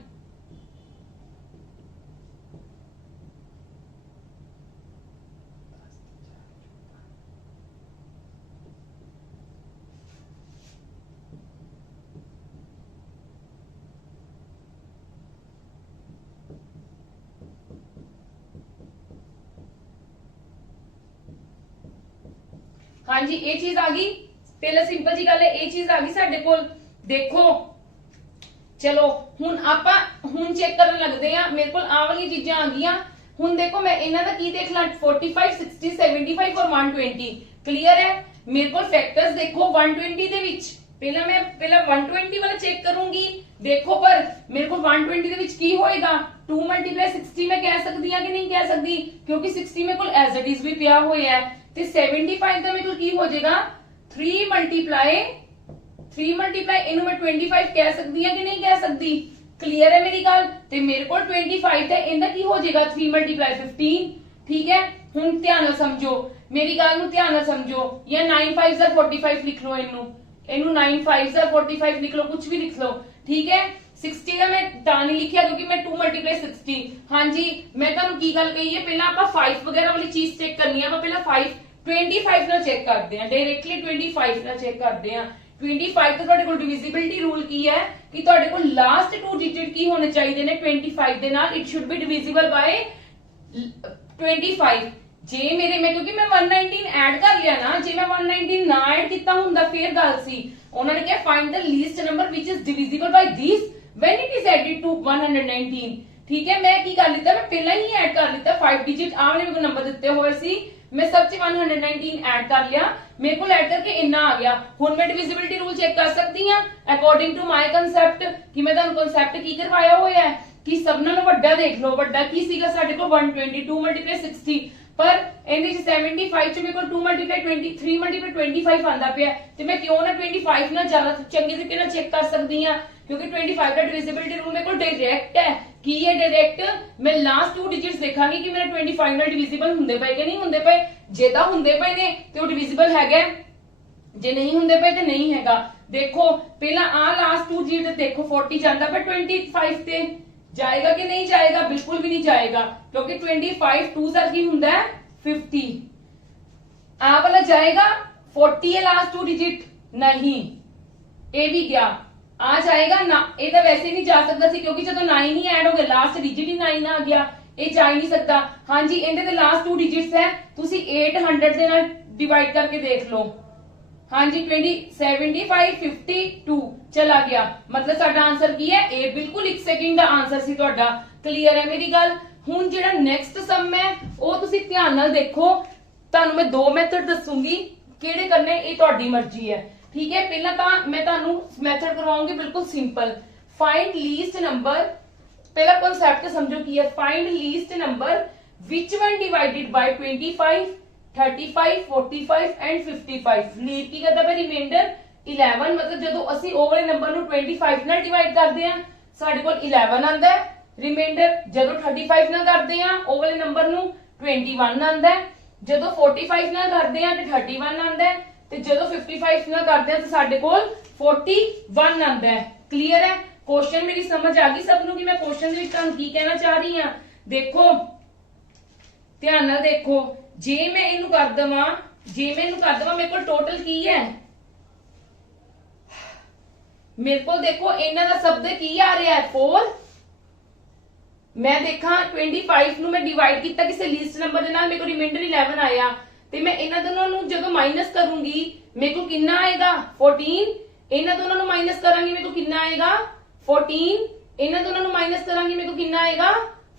हाँ जी ये चीज आ गई पहले सिंपल जी गल है ये चीज आ गई साडे कोल देखो चलो हुन आपां हुन चेक करन लगदे आ मेरे कोल आ वाली चीजां आ गईयां हुन देखो मैं इन्हां दा की देख ला 45 60 75 और 120 क्लियर है मेरे कोल फैक्टर्स देखो 120 दे विच मैं पहला 120 वाला चेक करूंगी देखो पर मेरे को 120 दे विच की होएगा 2 × 60 मैं कह सकदी हां कि नहीं कह सकदी क्योंकि 60 मेरे कोल एज इट इज भी पिया होया है ते 75 दा मेरे कोल की हो जाएगा 3 × 3 ਮਲਟੀਪਲਾਈ ਇਹਨੂੰ ਮੈਂ 25 ਕਹਿ ਸਕਦੀ ਹਾਂ ਕਿ ਨਹੀਂ ਕਹਿ ਸਕਦੀ? ਕਲੀਅਰ ਹੈ ਮੇਰੀ ਗੱਲ? ਤੇ ਮੇਰੇ ਕੋਲ 25 ਤੇ ਇਹਦਾ ਕੀ ਹੋ ਜਾਏਗਾ 3 ਮਲਟੀਪਲਾਈ 15। ਠੀਕ ਹੈ, ਹੁਣ ਧਿਆਨ ਨਾਲ ਸਮਝੋ ਮੇਰੀ ਗੱਲ ਨੂੰ, ਧਿਆਨ ਨਾਲ ਸਮਝੋ। ਜਾਂ 9 5 ਦਾ 45 ਲਿਖ ਲਓ, ਇਹਨੂੰ 9 5 ਦਾ 45 ਲਿਖ ਲਓ, ਕੁਝ ਵੀ ਲਿਖ ਲਓ। ਠੀਕ ਹੈ, 60 ਦਾ ਮੈਂ ਤਾਂ ਨਹੀਂ ਲਿਖਿਆ ਕਿਉਂਕਿ ਮੈਂ 2 ਮਲਟੀਪਲਾਈ 60। ਹਾਂਜੀ, ਮੈਂ ਤੁਹਾਨੂੰ ਕੀ ਗੱਲ ਕਹੀ ਹੈ, ਪਹਿਲਾਂ ਆਪਾਂ 5 ਵਗੈरह ਵਾਲੀ ਚੀਜ਼ ਚੈੱਕ ਕਰਨੀ ਹੈ। ਆਪਾਂ ਪਹਿਲਾਂ 25 ਨਾਲ ਚੈੱਕ ਕਰਦੇ ਹਾਂ, ਡਾਇਰੈਕਟਲੀ 25 ਨਾਲ ਚੈੱਕ ਕਰਦੇ ਹਾਂ। 25 ਤੋਂ ਤੁਹਾਡੇ ਕੋਲ ਡਿਵੀਜ਼ਿਬਿਲਟੀ ਰੂਲ ਕੀ ਹੈ ਕਿ ਤੁਹਾਡੇ ਕੋਲ ਲਾਸਟ 2 ਡਿਜਿਟ ਕੀ ਹੋਣੇ ਚਾਹੀਦੇ ਨੇ 25 ਦੇ ਨਾਲ? ਇਟ ਸ਼ੁੱਡ ਬੀ ਡਿਵੀਜ਼ੀਬਲ ਬਾਈ 25। ਜੇ ਮੇਰੇ ਮੈਂ ਕਿਉਂਕਿ ਮੈਂ 119 ਐਡ ਕਰ ਲਿਆ ਨਾ, ਜੇ ਮੈਂ 119 ਨਾ ਐਡ ਕੀਤਾ ਹੁੰਦਾ ਫੇਰ ਗੱਲ ਸੀ। ਉਹਨਾਂ ਨੇ ਕਿਹਾ find the least number which is divisible by these when it is added to 119। ठीक है, मैं की कर लिता, मैं पहला ही ऐड कर लिता 5 डिजिट आ वाले मेरे को नंबर दिते हुए सी, मैं सब च 119 ऐड कर लिया, मेरे को ऐड करके इतना आ गया। हुन मैं डिविजिबिलिटी रूल चेक कर सकती हां अकॉर्डिंग टू माय कांसेप्ट कि मैं ਤੁਹਾਨੂੰ कांसेप्ट की करवाया होया है कि सबनां ਨੂੰ ਵੱਡਾ ਦੇਖ ਲਓ। ਵੱਡਾ ਕੀ ਸੀਗਾ ਸਾਡੇ ਕੋਲ 122 × 60, पर ਇਹਦੇ ਚ 75 ਚ ਮੇਰੇ ਕੋਲ 2 × 20 3 × 25 ਆਂਦਾ ਪਿਆ ਤੇ ਮੈਂ ਕਿਉਂ ਨਾ 25 ਨਾਲ ਜ਼ਿਆਦਾ ਚੰਗੇ ਤਰੀਕੇ ਨਾਲ ਚੈੱਕ ਕਰ ਸਕਦੀ ਆ क्योंकि 25 का डिविजिबिलिटी रूल मेरे को डायरेक्ट है कि ये डायरेक्ट मैं लास्ट 2 डिजिट्स देखांगी कि मेरे 25 ਨਾਲ डिविजिबल ਹੁੰਦੇ ਪਏ ਕਿ ਨਹੀਂ ਹੁੰਦੇ ਪਏ। ਜੇ ਤਾਂ ਹੁੰਦੇ ਪਏ ਨੇ ਤੇ ਉਹ डिविजिबल ਹੈਗਾ, ਜੇ ਨਹੀਂ ਹੁੰਦੇ ਪਏ ਤੇ ਨਹੀਂ ਹੈਗਾ। ਦੇਖੋ ਪਹਿਲਾਂ ਆ ਲਾਸਟ 2 डिजिट देखो 40 ਜਾਂਦਾ ਪਰ 25 ਤੇ ਜਾਏਗਾ ਕਿ ਨਹੀਂ ਜਾਏਗਾ? ਬਿਲਕੁਲ ਵੀ ਨਹੀਂ ਜਾਏਗਾ क्योंकि 25 2 ਸਰ ਕੀ ਹੁੰਦਾ ਹੈ 50। ਆ ਵਾਲਾ ਜਾਏਗਾ 40 है लास्ट 2 डिजिट नहीं, ਇਹ ਵੀ ਗਿਆ आ जाएगा ना, ये तो वैसे नहीं जा सकता सी क्योंकि जो 9 ही ऐड हो गया लास्ट डिजिट ही 9 आ गया, ये जा ही नहीं सकता। हाँ जी, इनके ते लास्ट 2 डिजिट्स है, तुसी 800 दे नाल डिवाइड करके देख लो। हाँ जी 75 52 चला गया, मतलब साडा आंसर की है ए, बिल्कुल 1 सेकंड का आंसर सी तुहाडा। क्लियर है मेरी गल? हुण जेड़ा नेक्स्ट सम है वो तुसी ध्यान नाल देखो, तुहानू मैं 2 मेथड दसूंगी, किहड़े करने ये तुहाडी मर्जी है। ठीक है, पहला तो मैं तुहानू मेथड करवाऊंगी बिल्कुल सिंपल, फाइंड लीस्ट नंबर। पहला कॉन्सेप्ट समझो की है, find least number which one divided by 25 35 45 and 55। Leave की करदा है रिमाइंडर 11, मतलब जदों ਅਸੀਂ ਉਹ ਵਾਲੇ ਨੰਬਰ ਨੂੰ 25 ਨਾਲ ਡਿਵਾਈਡ ਕਰਦੇ ਆ ਸਾਡੇ ਕੋਲ 11 ਆਂਦਾ ਹੈ ਰਿਮਾइंडर। ਜਦੋਂ 35 ਨਾਲ ਕਰਦੇ ਆ ਉਹ ਵਾਲੇ ਨੰਬਰ ਨੂੰ 21 ਆਂਦਾ ਹੈ। ਜਦੋਂ 45 ਨਾਲ ਕਰਦੇ ਆ ਤੇ 31 ਆਂਦਾ ਹੈ ਤੇ ਜਦੋਂ 55 ਨਾਲ ਕਰਦੇ ਆ ਤਾਂ ਸਾਡੇ ਕੋਲ 41 ਆਂਦਾ ਹੈ। क्लियर है? क्वेश्चन मेरी समझ आ गई सब ਨੂੰ ਕਿ ਮੈਂ क्वेश्चन ਦੇ ਵਿੱਚ ਤੁਹਾਨੂੰ ਕੀ ਕਹਿਣਾ ਚਾਹ ਰਹੀ ਹਾਂ? देखो ध्यान ਨਾਲ देखो, ਜੇ ਮੈਂ ਇਹਨੂੰ ਕਰ ਦਵਾਂ ਮੇਰੇ ਕੋਲ ਟੋਟਲ ਕੀ ਹੈ? ਮੇਰੇ ਕੋਲ ਦੇਖੋ ਇਹਨਾਂ ਦਾ ਸਭ ਦੇ ਕੀ ਆ ਰਿਹਾ ਹੈ 4। ਮੈਂ ਦੇਖਾਂ 25 ਨੂੰ ਮੈਂ ਡਿਵਾਈਡ ਕੀਤਾ ਕਿਸੇ ਲੀਸਟ ਨੰਬਰ ਦੇ ਨਾਲ, ਮੇਰੇ ਕੋਲ ਰਿਮਾइंडर 11 ਆਇਆ ਤੇ ਮੈਂ ਇਹਨਾਂ ਦੋਨਾਂ ਨੂੰ ਜਦੋਂ ਮਾਈਨਸ ਕਰੂੰਗੀ ਮੇਰੇ ਕੋਲ ਕਿੰਨਾ ਆਏਗਾ 14। ਇਹਨਾਂ ਦੋਨਾਂ ਨੂੰ ਮਾਈਨਸ ਕਰਾਂਗੀ ਮੇਰੇ ਕੋਲ ਕਿੰਨਾ ਆਏਗਾ 14। ਇਹਨਾਂ ਦੋਨਾਂ ਨੂੰ ਮਾਈਨਸ ਕਰਾਂਗੀ ਮੇਰੇ ਕੋਲ ਕਿੰਨਾ ਆਏਗਾ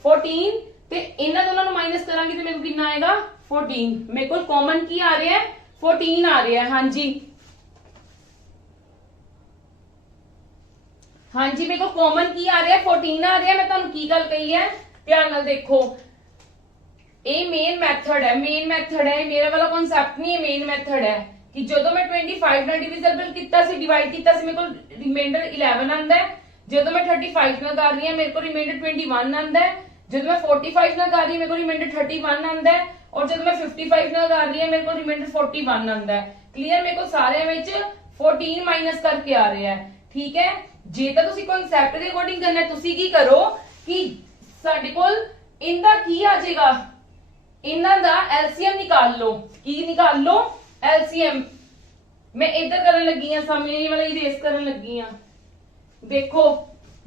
14 ਤੇ ਇਹਨਾਂ ਦੋਨਾਂ ਨੂੰ ਮਾਈਨਸ ਕਰਾਂਗੀ ਤੇ ਮੇਰੇ ਕੋਲ ਕਿੰਨਾ ਆਏਗਾ 14। ਮੇਰੇ ਕੋਲ ਕਾਮਨ ਕੀ ਆ ਰਿਹਾ ਹੈ 14 ਆ ਰਿਹਾ ਹੈ। ਹਾਂਜੀ ਹਾਂਜੀ, ਮੇਰੇ ਕੋਲ ਕਾਮਨ ਕੀ ਆ ਰਿਹਾ 14 ਆ ਰਿਹਾ। मैं ਤੁਹਾਨੂੰ ਕੀ ਗੱਲ ਕਹੀ ਹੈ ਧਿਆਨ ਨਾਲ ਦੇਖੋ, ਇਹ ਮੇਨ ਮੈਥਡ ਹੈ, ਮੇਰਾ ਵਾਲਾ ਕਨਸੈਪਟ ਨਹੀਂ ਹੈ, ਮੇਨ ਮੈਥਡ ਹੈ ਕਿ ਜਦੋਂ ਮੈਂ 25 ਨਾਲ ਡਿਵੀਜ਼ਬਲ ਕੀਤਾ ਸੀ, ਡਿਵਾਈਡ ਕੀਤਾ ਸੀ, ਮੇਰੇ ਕੋਲ ਰਿਮਾइंडर 11 ਆਂਦਾ ਹੈ। ਜਦੋਂ ਮੈਂ 35 ਨਾਲ ਕਰ ਰਹੀ ਹਾਂ ਮੇਰੇ ਕੋਲ ਰਿਮਾइंडर 21 ਆਂਦਾ ਹੈ। ਜਦੋਂ मैं 45 ਨਾਲ ਕਰ ਰਹੀ ਹਾਂ ਮੇਰੇ ਕੋਲ ਰਿਮਾइंडर 31 ਆਂਦਾ ਹੈ। और ਜਦੋਂ मैं 55 ਨਾਲ ਕਰ ਰਹੀ ਹਾਂ ਮੇਰੇ ਕੋਲ ਰਿਮਾइंडर 41 ਆਂਦਾ ਹੈ। क्लियर? ਮੇਰੇ ਕੋਲ ਸਾਰਿਆਂ ਵਿੱਚ 14 ਮਾਈਨਸ ਕਰਕੇ ਆ ਰਿਹਾ ਹੈ। ਠੀਕ ਹੈ, ਜੇ ਤਾਂ ਤੁਸੀਂ ਕਨਸੈਪਟ ਦੇ ਅਕੋਰਡਿੰਗ ਕਰਨਾ ਤੁਸੀਂ ਕੀ ਕਰੋ ਕਿ ਸਾਡੇ ਕੋਲ ਇਹਦਾ ਕੀ ਆ ਜਾਏਗਾ, ਇਹਨਾਂ ਦਾ एलसीएम निकाल लो। की निकाल लो? एलसीएम। मैं इधर करने लगी हां, सामने वाला इरेज करने लगी हां। देखो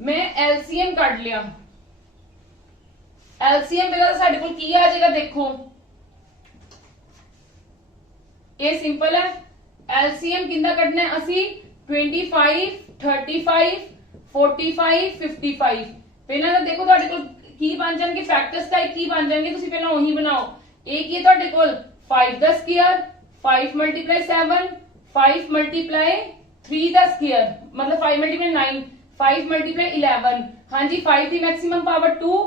मैं एलसीएम कट लिया, एलसीएम पहला तो साडे कोल की आ जाएगा, देखो ये सिंपल है। एलसीएम किंदा कटना है असी 25 35 45 55। पहला तो देखो तुहाडे कोल की बन जाएंगे फैक्टर्स टाइप की बन जाएंगे, तुसी पहला वही बनाओ। एक ये तुहाडे कोल 5 दा स्क्वायर 5 × 7 5 × 3 दा स्क्वायर मतलब 5 × 9 5 × 11। हाँ जी 5 the maximum power 2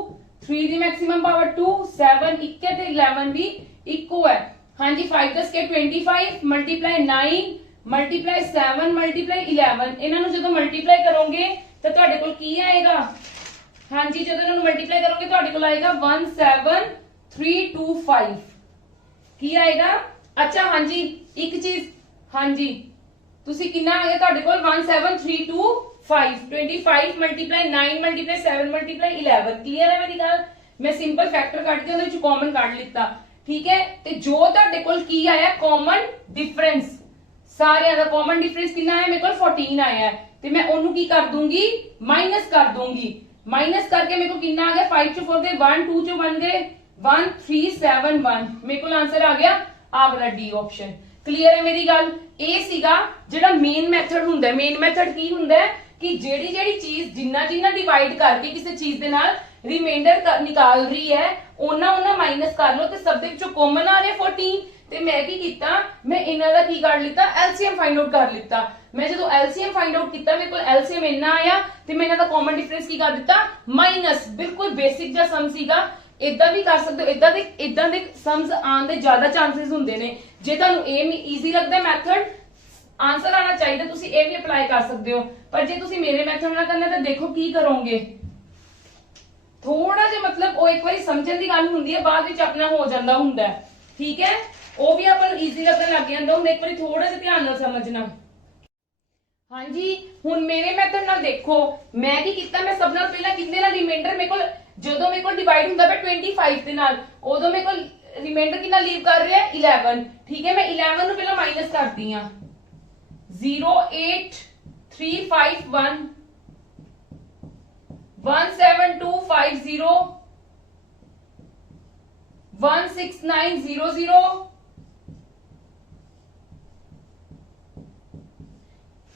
3 the maximum power 2 7 इक्के ते 11 भी इक्को है। हाँ जी 5 दा स्क्वायर 25 × 9 ਮਲਟੀਪਲਾਈ 7 ਮਲਟੀਪਲਾਈ 11 ਇਹਨਾਂ ਨੂੰ ਜਦੋਂ ਮਲਟੀਪਲਾਈ ਕਰੋਗੇ ਤਾਂ ਤੁਹਾਡੇ ਕੋਲ ਕੀ ਆਏਗਾ? ਹਾਂਜੀ ਜਦੋਂ ਇਹਨਾਂ ਨੂੰ ਮਲਟੀਪਲਾਈ ਕਰੋਗੇ ਤੁਹਾਡੇ ਕੋਲ ਆਏਗਾ 17325 ਕੀ ਆਏਗਾ? ਅੱਛਾ ਹਾਂਜੀ ਇੱਕ ਚੀਜ਼, ਹਾਂਜੀ ਤੁਸੀਂ ਕਿੰਨਾ ਆ ਗਿਆ ਤੁਹਾਡੇ ਕੋਲ 17325 25 ਮਲਟੀਪਲਾਈ 9 ਮਲਟੀਪਲਾਈ 7 ਮਲਟੀਪਲਾਈ 11 ਕਲੀਅਰ ਹੈ ਮੇਰੀ ਗੱਲ? ਮੈਂ ਸਿੰਪਲ ਫੈਕਟਰ ਕੱਢ ਕੇ ਉਹਦੇ ਵਿੱਚ ਕਾਮਨ ਕੱਢ ਲਿੱਤਾ, ਠੀਕ ਹੈ। ਤੇ ਜੋ ਤੁਹਾਡੇ ਕੋਲ ਕੀ ਆਇਆ? ਕਾਮਨ ਡਿਫਰੈਂਸ, ਸਾਰਿਆਂ ਦਾ ਕਾਮਨ ਡਿਫਰੈਂਸ ਕਿੰਨਾ ਆਇਆ? ਮੇਰੇ ਕੋਲ 14 ਆਇਆ ਹੈ ਤੇ ਮੈਂ ਉਹਨੂੰ ਕੀ ਕਰ ਦੂੰਗੀ? ਮਾਈਨਸ ਕਰ ਦੂੰਗੀ। ਮਾਈਨਸ ਕਰਕੇ ਮੇਰੇ ਕੋਲ ਕਿੰਨਾ ਆ ਗਿਆ? 5 ਚੋਂ 4 ਗਏ 1, 2 ਚੋਂ 1 ਗਏ 1371 ਮੇਰੇ ਕੋਲ ਆंसर ਆ ਗਿਆ ਆ ਵਾਲਾ ਡੀ ਆਪਸ਼ਨ। ਕਲੀਅਰ ਹੈ ਮੇਰੀ ਗੱਲ? ਇਹ ਸੀਗਾ ਜਿਹੜਾ ਮੇਨ ਮੈਥਡ ਹੁੰਦਾ। ਮੇਨ ਮੈਥਡ ਕੀ ਹੁੰਦਾ ਕਿ ਜਿਹੜੀ ਚੀਜ਼ ਜਿੰਨਾ ਡਿਵਾਈਡ ਕਰਕੇ ਕਿਸੇ ਚੀਜ਼ ਦੇ ਨਾਲ ਰਿਮਾਈਂਡਰ ਨਿਕਾਲ ਰਹੀ ਹੈ ਉਹਨਾਂ ਮਾਈਨਸ ਕਰ ਲਓ ਤੇ ਸਭ ਦੇ ਵਿੱਚੋਂ ਕਾਮਨ ਆ ਰਿਹਾ 14 ਤੇ ਮੈਂ ਕੀ ਕੀਤਾ? ਮੈਂ ਇਹਨਾਂ ਦਾ ਕੀ ਕਰ ਲਿੱਤਾ? ਐਲਸੀਐਮ ਫਾਈਂਡ ਆਊਟ ਕਰ ਲਿੱਤਾ। ਮੈਂ ਜਦੋਂ ਐਲਸੀਐਮ ਫਾਈਂਡ ਆਊਟ ਕੀਤਾ ਮੇਰੇ ਕੋਲ ਐਲਸੀਐਮ ਇੰਨਾ ਆਇਆ ਤੇ ਮੈਂ ਇਹਨਾਂ ਦਾ ਕਾਮਨ ਡਿਫਰੈਂਸ ਕੀ ਕਰ ਦਿੱਤਾ? ਮਾਈਨਸ। ਬਿਲਕੁਲ ਬੇਸਿਕ ਜਿਹਾ ਸਮ ਸੀਗਾ। ਇਦਾਂ ਵੀ ਕਰ ਸਕਦੇ ਹੋ, ਇਦਾਂ ਦੇ ਸਮਸ ਆਉਣ ਦੇ ਜ਼ਿਆਦਾ ਚਾਂਸਸ ਹੁੰਦੇ ਨੇ। ਜੇ ਤੁਹਾਨੂੰ ਇਹ ਈਜ਼ੀ ਲੱਗਦਾ ਮੈਥਡ, ਆਨਸਰ ਆਣਾ ਚਾਹੀਦਾ, ਤੁਸੀਂ ਇਹ ਵੀ ਅਪਲਾਈ ਕਰ ਸਕਦੇ ਹੋ। ਪਰ ਜੇ ਤੁਸੀਂ ਮੇਰੇ ਮੈਥਡ ਨਾਲ ਕਰਨਾ ਤਾਂ ਦੇਖੋ ਕੀ ਕਰੋਗੇ। ਥੋੜਾ ਜਿਹਾ ਮਤਲਬ ਉਹ ਇੱਕ ਵਾਰੀ ਸਮਝਣ ਦੀ ਗੱਲ ਹੁੰਦੀ ਹੈ, ਬਾਅਦ ਵਿੱਚ ਆਪਣਾ ਹੋ ਜਾਂਦਾ ਹੁੰਦਾ ਹੈ, ਠੀਕ ਹੈ। ਉਹ ਵੀ ਆਪਾਂ ਨੂੰ ਈਜ਼ੀ ਲੱਗਣ ਲੱਗ ਜਾਂਦਾ ਹੁੰਦਾ, ਇੱਕ ਵਾਰੀ ਥੋੜਾ ਜਿਹਾ ਧਿਆਨ ਨਾਲ ਸਮਝਣਾ। ਹਾਂਜੀ ਹੁਣ ਮੇਰੇ ਮੈਥਡ ਨਾਲ ਦੇਖੋ ਮੈਂ ਕੀ ਕੀਤਾ? ਮੈਂ ਸਭ ਨਾਲ ਪਹਿਲਾਂ ਕਿੰਨੇ ਨਾਲ ਰਿਮਾਈਂਡਰ ਮੇਰੇ ਕੋਲ ਜਦੋਂ ਮੇਰੇ ਕੋਲ ਡਿਵਾਈਡ ਹੁੰਦਾ ਪਿਆ 25 ਦੇ ਨਾਲ, ਉਦੋਂ ਮੇਰੇ ਕੋਲ ਰਿਮਾਈਂਡਰ ਕਿੰਨਾ ਲੀਵ ਕਰ ਰਿਹਾ? 11, ਠੀਕ ਹੈ। ਮੈਂ 11 ਨੂੰ ਪਹਿਲਾਂ ਮਾਈਨਸ ਕਰਦੀ ਆ। 08351 17250 16900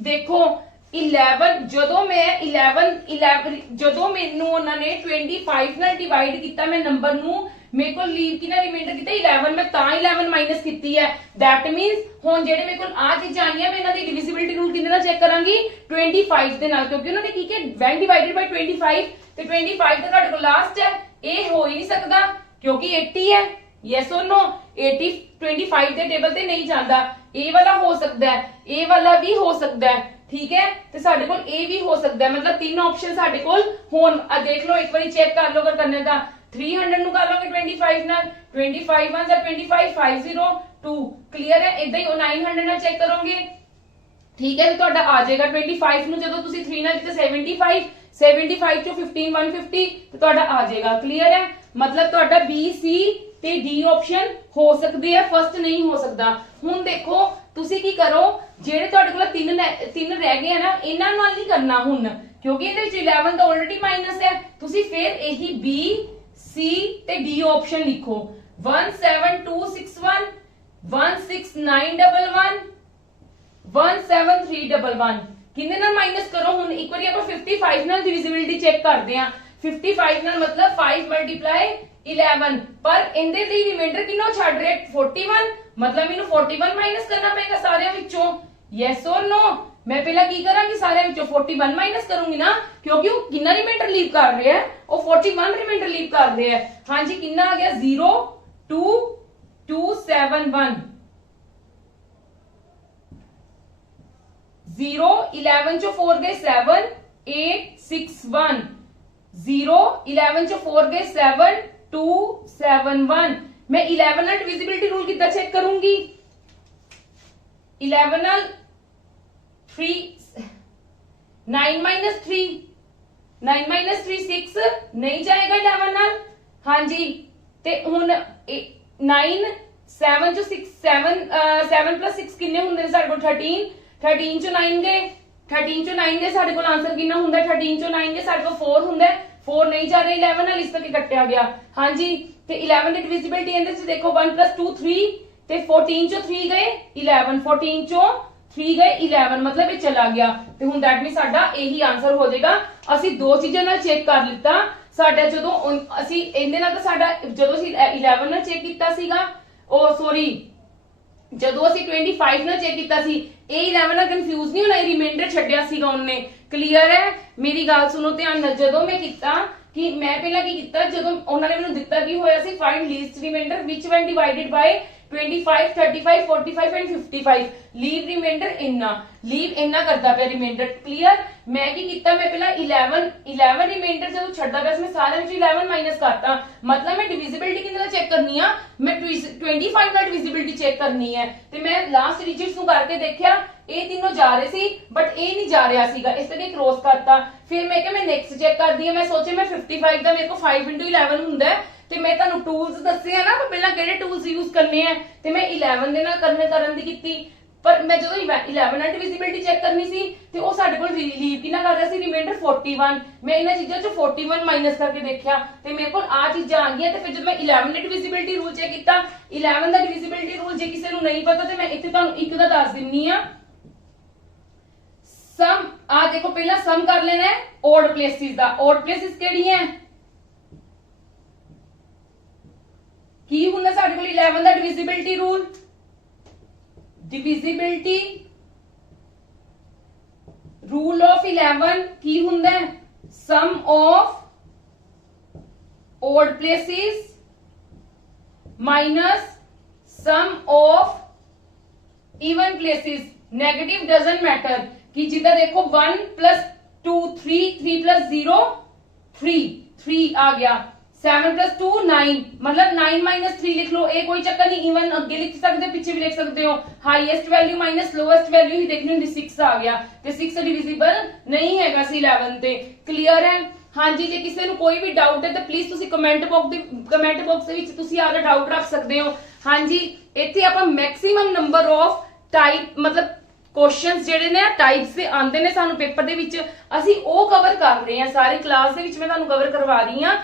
ਦੇਖੋ 11 ਜਦੋਂ ਮੈਨੂੰ ਉਹਨਾਂ ਨੇ 25 ਨਾਲ ਡਿਵਾਈਡ ਕੀਤਾ ਮੈਂ ਨੰਬਰ ਨੂੰ, ਮੇਰੇ ਕੋਲ ਲੀਵ ਕਿੰਨਾ ਰਿਮਾਈਂਡਰ ਕੀਤਾ? 11। ਮੈਂ ਤਾਂ 11 ਮਾਈਨਸ ਕੀਤੀ ਹੈ। ਦੈਟ ਮੀਨਸ ਹੁਣ ਜਿਹੜੇ ਮੇਰੇ ਕੋਲ ਆ ਚੀਜ਼ਾਂ ਆਈਆਂ ਮੈਂ ਇਹਨਾਂ ਦੀ ਡਿਵੀਜ਼ਿਬਿਲਟੀ ਰੂਲ ਕਿੰਨੇ ਨਾਲ ਚੈੱਕ ਕਰਾਂਗੀ? 25 ਦੇ ਨਾਲ, ਕਿਉਂਕਿ ਉਹਨਾਂ ਨੇ ਕੀ ਕਿਹਾ? when divided by 25 ਤੇ 25 ਤਾਂ ਤੁਹਾਡੇ ਕੋਲ ਲਾਸਟ ਹੈ। ਇਹ ਹੋ ਹੀ ਨਹੀਂ ਸਕਦਾ ਕਿਉਂਕਿ 80 ਹੈ। ਯੈਸ অর ਨੋ? 80 25 ਦੇ ਟੇਬਲ ਤੇ ਨਹੀਂ ਜਾਂਦਾ। ਇਹ ਵਾਲਾ ਹੋ ਸਕਦਾ ਹੈ, ਇਹ ਵਾਲਾ ਵੀ ਹੋ ਸਕਦਾ ਹੈ, ਠੀਕ ਹੈ। ਤੇ ਸਾਡੇ ਕੋਲ ਇਹ ਵੀ ਹੋ ਸਕਦਾ ਹੈ, ਮਤਲਬ ਤਿੰਨ ਆਪਸ਼ਨ ਸਾਡੇ ਕੋਲ ਹੋਣ। ਆ ਦੇਖ ਲਓ ਇੱਕ ਵਾਰੀ ਚੈੱਕ ਕਰ ਲਓ ਅਗਰ ਕਰਨੇ ਤਾਂ 300 ਨੂੰ ਕਰ ਲਓਗੇ 25 ਨਾਲ, 25 1 ਜਾਂ 25 502 ਕਲੀਅਰ ਹੈ। ਇਦਾਂ ਹੀ ਉਹ 900 ਨਾਲ ਚੈੱਕ ਕਰੋਗੇ, ਠੀਕ ਹੈ। ਤੇ ਤੁਹਾਡਾ ਆ ਜਾਏਗਾ 25 ਨੂੰ ਜਦੋਂ ਤੁਸੀਂ 3 ਨਾਲ ਕੀਤੇ 75 ਚੋਂ 15 150 ਤੇ ਤੁਹਾਡਾ ਆ ਜਾਏਗਾ। ਕਲੀਅਰ ਹੈ? ਮਤਲਬ ਤੁਹਾਡਾ B C ਤੇ D ਆਪਸ਼ਨ ਹੋ ਸਕਦੇ ਆ, ਫਸਟ ਨਹੀਂ ਹੋ ਸਕਦਾ। ਹੁਣ ਦੇਖੋ ਤੁਸੀਂ ਕੀ ਕਰੋ, ਜਿਹੜੇ ਤੁਹਾਡੇ ਕੋਲ ਤਿੰਨ ਰਹਿ ਗਏ ਆ ਨਾ, ਇਹਨਾਂ ਨਾਲ ਨਹੀਂ ਕਰਨਾ ਹੁਣ ਕਿਉਂਕਿ ਇਹਦੇ ਵਿੱਚ 11 ਤਾਂ ਆਲਰੇਡੀ ਮਾਈਨਸ ਹੈ। ਤੁਸੀਂ ਫਿਰ ਇਹੀ B C ਤੇ D ਆਪਸ਼ਨ ਲਿਖੋ। 17261 16911 17311 ਕਿੰਨੇ ਨਾਲ ਮਾਈਨਸ ਕਰੋ? ਹੁਣ ਇੱਕ ਵਾਰੀ ਆਪਾਂ 55 ਨਾਲ ਡਿਵੀਜ਼ਿਬਿਲਟੀ ਚੈੱਕ ਕਰਦੇ ਆ। 55 ਨਾਲ ਮਤਲਬ 5 ਮਲਟੀਪਲਾਈ 11 ਪਰ ਇਹਦੇ ਲਈ ਰਿਮਾਈਂਡਰ ਕਿੰਨਾ ਛੱਡ ਰਿਹਾ? 41 ਮਤਲਬ ਇਹਨੂੰ 41 ਮਾਈਨਸ ਕਰਨਾ ਪਏਗਾ ਸਾਰਿਆਂ ਵਿੱਚੋਂ। Yes or no? ਮੈਂ ਪਹਿਲਾਂ ਕੀ ਕਰਾਂਗੀ? ਸਾਰਿਆਂ ਵਿੱਚੋਂ 41 ਮਾਈਨਸ ਕਰੂੰਗੀ ਨਾ, ਕਿਉਂਕਿ ਉਹ ਕਿੰਨਾ ਰਿਮਾਈਂਡਰ ਲੀਵ ਕਰ ਰਿਹਾ ਹੈ? ਉਹ 41 ਰਿਮਾਈਂਡਰ ਲੀਵ ਕਰ ਰਿਹਾ ਹੈ। ਹਾਂਜੀ ਕਿੰਨਾ ਆ ਗਿਆ? 02271 0 11 ਚੋਂ 4 ਗਏ 7 861 0 11 ਚੋਂ 4 ਗਏ 7 271 मैं 11 ਨਾਲ डिविजिबिलिटी रूल कितना चेक करूंगी? 11 ਨਾਲ 3 9 minus 3 9 minus 3 6 नहीं जाएगा 11 ਨਾਲ। ਹਾਂਜੀ ਤੇ ਹੁਣ 9 7 ਚੋਂ 6 7 plus 6 ਕਿੰਨੇ ਹੁੰਦੇ ਨੇ ਸਾਡੇ ਕੋਲ? 13 13 ਚੋਂ 9 ਗਏ 13 ਚੋਂ 9 ਗਏ ਸਾਡੇ ਕੋਲ ਆਨਸਰ ਕਿੰਨਾ ਹੁੰਦਾ? 13 ਚੋਂ 9 ਗਏ ਸਾਡੇ ਕੋਲ 4 ਹੁੰਦਾ। 4 नहीं जा रहे 11 ਨਾਲ, ਇਸ ਤੱਕ ਕੱਟਿਆ ਗਿਆ। ਹਾਂਜੀ ਤੇ 11 ਦੀ ਡਿਵੀਜ਼ਿਬਿਲਟੀ ਇਹਦੇ ਵਿੱਚ ਦੇਖੋ 1 plus 2 3 ਤੇ 14 ਚੋਂ 3 ਗਏ 11 14 ਚੋਂ 3 ਗਏ 11 ਮਤਲਬ ਇਹ ਚਲਾ ਗਿਆ। ਤੇ ਹੁਣ ਦੈਟ ਮੀਨ ਸਾਡਾ ਇਹੀ ਆਨਸਰ ਹੋ ਜਾਏਗਾ। ਅਸੀਂ ਦੋ ਚੀਜ਼ਾਂ ਨਾਲ ਚੈੱਕ ਕਰ ਲਿੱਤਾ। ਸਾਡਾ ਜਦੋਂ ਅਸੀਂ ਇਹਦੇ ਨਾਲ ਤਾਂ ਸਾਡਾ ਜਦੋਂ ਅਸੀਂ 11 ਨਾਲ ਚੈੱਕ ਕੀਤਾ ਸੀਗਾ, ਉਹ ਸੌਰੀ ਜਦੋਂ ਅਸੀਂ 25 ਨਾਲ ਚੈੱਕ ਕੀਤਾ ਸੀ, ਇਹ 11 ਨਾਲ ਕੰਫਿਊਜ਼ ਨਹੀਂ ਹੋਣਾ, ਰਿਮਾਈਂਡਰ ਛੱਡਿਆ ਸੀਗਾ ਉਹਨੇ। ਕਲੀਅਰ ਹੈ? ਮੇਰੀ ਗੱਲ ਸੁਣੋ ਧਿਆਨ ਨਾਲ। ਜਦੋਂ ਮੈਂ ਕੀਤਾ ਕਿ ਮੈਂ ਪਹਿਲਾਂ ਕੀ ਕੀਤਾ, ਜਦੋਂ ਉਹਨਾਂ ਨੇ ਮੈਨੂੰ ਦਿੱਤਾ ਕੀ ਹੋਇਆ ਸੀ, find least remainder which when divided by 25 35 45 and 55, leave remainder ਇੰਨਾ ਕਰਦਾ ਪਿਆ ਰਿਮਾਈਂਡਰ। ਕਲੀਅਰ। ਮੈਂ ਕੀ ਕੀਤਾ, ਮੈਂ ਪਹਿਲਾਂ 11 ਰਿਮਾਈਂਡਰ ਜਦੋਂ ਛੱਡਦਾ ਪਿਆ ਸੀ ਮੈਂ ਸਾਰਿਆਂ ਵਿੱਚ 11 ਮਾਈਨਸ ਕਰਤਾ, ਮਤਲਬ ਮੈਂ ਡਿਵੀਜ਼ਿਬਿਲਟੀ ਕਿੰਨੇ ਨਾਲ ਚੈੱਕ ਕਰਨੀ ਆ, ਮੈਂ 25 ਨਾਲ ਡਿਵੀਜ਼ਿਬਿਲਟੀ ਚੈੱਕ ਕਰਨੀ ਹੈ। ਤੇ ਮੈਂ ਲਾਸਟ ਡਿਜਿਟਸ ਨੂੰ ਕਰਕੇ ਦੇਖਿਆ ਇਹ ਤਿੰਨੋਂ ਜਾ ਰਹੇ ਸੀ ਬਟ ਇਹ ਨਹੀਂ ਜਾ ਰਿਹਾ ਸੀਗਾ, ਇਸ ਕਰਕੇ ਕ੍ਰੋਸ ਕਰਤਾ। ਫਿਰ ਮੈਂ ਕਿਹਾ ਮੈਂ ਨੈਕਸਟ ਚੈੱਕ ਕਰਦੀ ਆ, ਮੈਂ ਸੋਚਿਆ ਮੈਂ 55 ਦਾ ਮੇਰੇ ਕੋਲ 5 into 11 ਹੁੰਦਾ ਹੈ, ਤੇ ਮੈਂ ਤੁਹਾਨੂੰ ਟੂਲਸ ਦੱਸੇ ਆ ਨਾ ਪਹਿਲਾਂ ਕਿਹੜੇ ਟੂਲਸ ਯੂਜ਼ ਕਰਨੇ ਆ, ਤੇ ਮੈਂ 11 ਦੇ ਨਾਲ ਕਰਨ ਦੀ ਕੀਤੀ। ਪਰ ਮੈਂ ਜਦੋਂ 11 ਨਾਲ ਡਿਵੀਜ਼ਿਬਿਲਟੀ ਚੈੱਕ ਕਰਨੀ ਸੀ ਤੇ ਉਹ ਸਾਡੇ ਕੋਲ ਲੀਵ ਕਿੰਨਾ ਕਰ ਰਿਹਾ ਸੀ, ਰਿਮਾਈਂਡਰ 41। ਮੈਂ ਇਹਨਾਂ ਚੀਜ਼ਾਂ ਚੋਂ 41 ਮਾਈਨਸ ਕਰਕੇ ਦੇਖਿਆ ਤੇ ਮੇਰੇ ਕੋਲ ਆ ਚੀਜ਼ਾਂ ਆ ਗਈਆਂ। ਤੇ ਫਿਰ ਜਦੋਂ ਮੈਂ 11 ਦੇ ਡਿਵੀਜ਼ਿਬਿਲਟੀ ਰੂਲ ਚੈੱਕ ਕੀਤਾ, 11 ਦਾ ਡਿਵੀਜ਼ਿਬਿਲਟੀ ਰੂਲ ਜੇ ਕਿਸੇ ਨੂੰ ਨਹੀਂ ਪਤਾ ਤੇ ਮੈਂ ਇੱਥੇ ਤੁਹਾਨੂੰ ਇੱਕ ਦਾ ਦੱਸ ਦਿੰਨੀ ਆ। ਸਮ ਆ ਦੇਖੋ, ਪਹਿਲਾਂ ਸਮ ਕਰ ਲੈਣਾ ਹੈ ਓਡ ਪਲੇਸਿਸ ਦਾ। ਓਡ ਪਲੇਸਿਸ ਕਿਹੜੀਆਂ ਕੀ ਹੁੰਦਾ ਸਾਡੇ ਕੋਲ 11 ਦਾ divisibility rule, divisibility rule of 11 ਕੀ ਹੁੰਦਾ ਹੈ, sum of odd places minus sum of even places. Negative doesn't matter ਕਿ ਜਿੱਦਾਂ ਦੇਖੋ 1 + 2 3 3 + 0 3 ਆ ਗਿਆ, 7 + 2 9, मतलब 9 - 3 लिख लो, ये कोई चक्कर नहीं, इवन अगे लिख सकते हो पीछे भी लिख सकते हो। Highest value minus lowest value ही देखनी होंगी, 6 आ गया ते 6 डिविजिबल नहीं हैगा सी 11 ते। क्लियर है? हाँ जी, जे किसी ਨੂੰ कोई भी डाउट है तो प्लीज ਤੁਸੀਂ कमेंट बॉक्स ਦੇ ਵਿੱਚ ਤੁਸੀਂ ਆਪਦਾ ਡਾਊਟ ਰੱਖ ਸਕਦੇ ਹੋ। हाँ जी, ਇੱਥੇ ਆਪਾਂ ਮੈਕਸਿਮਮ ਨੰਬਰ ਆਫ ਟਾਈਪ मतलब क्वेश्चंस ਜਿਹੜੇ ਨੇ ਟਾਈਪਸ ਦੇ ਆਉਂਦੇ ਨੇ ਸਾਨੂੰ ਪੇਪਰ ਦੇ ਵਿੱਚ, ਅਸੀਂ ਉਹ ਕਵਰ ਕਰ ਰਹੇ ਹਾਂ ਸਾਰੀ ਕਲਾਸ ਦੇ ਵਿੱਚ। ਮੈਂ ਤੁਹਾਨੂੰ ਕਵਰ ਕਰਵਾ ਰਹੀ ਹਾਂ।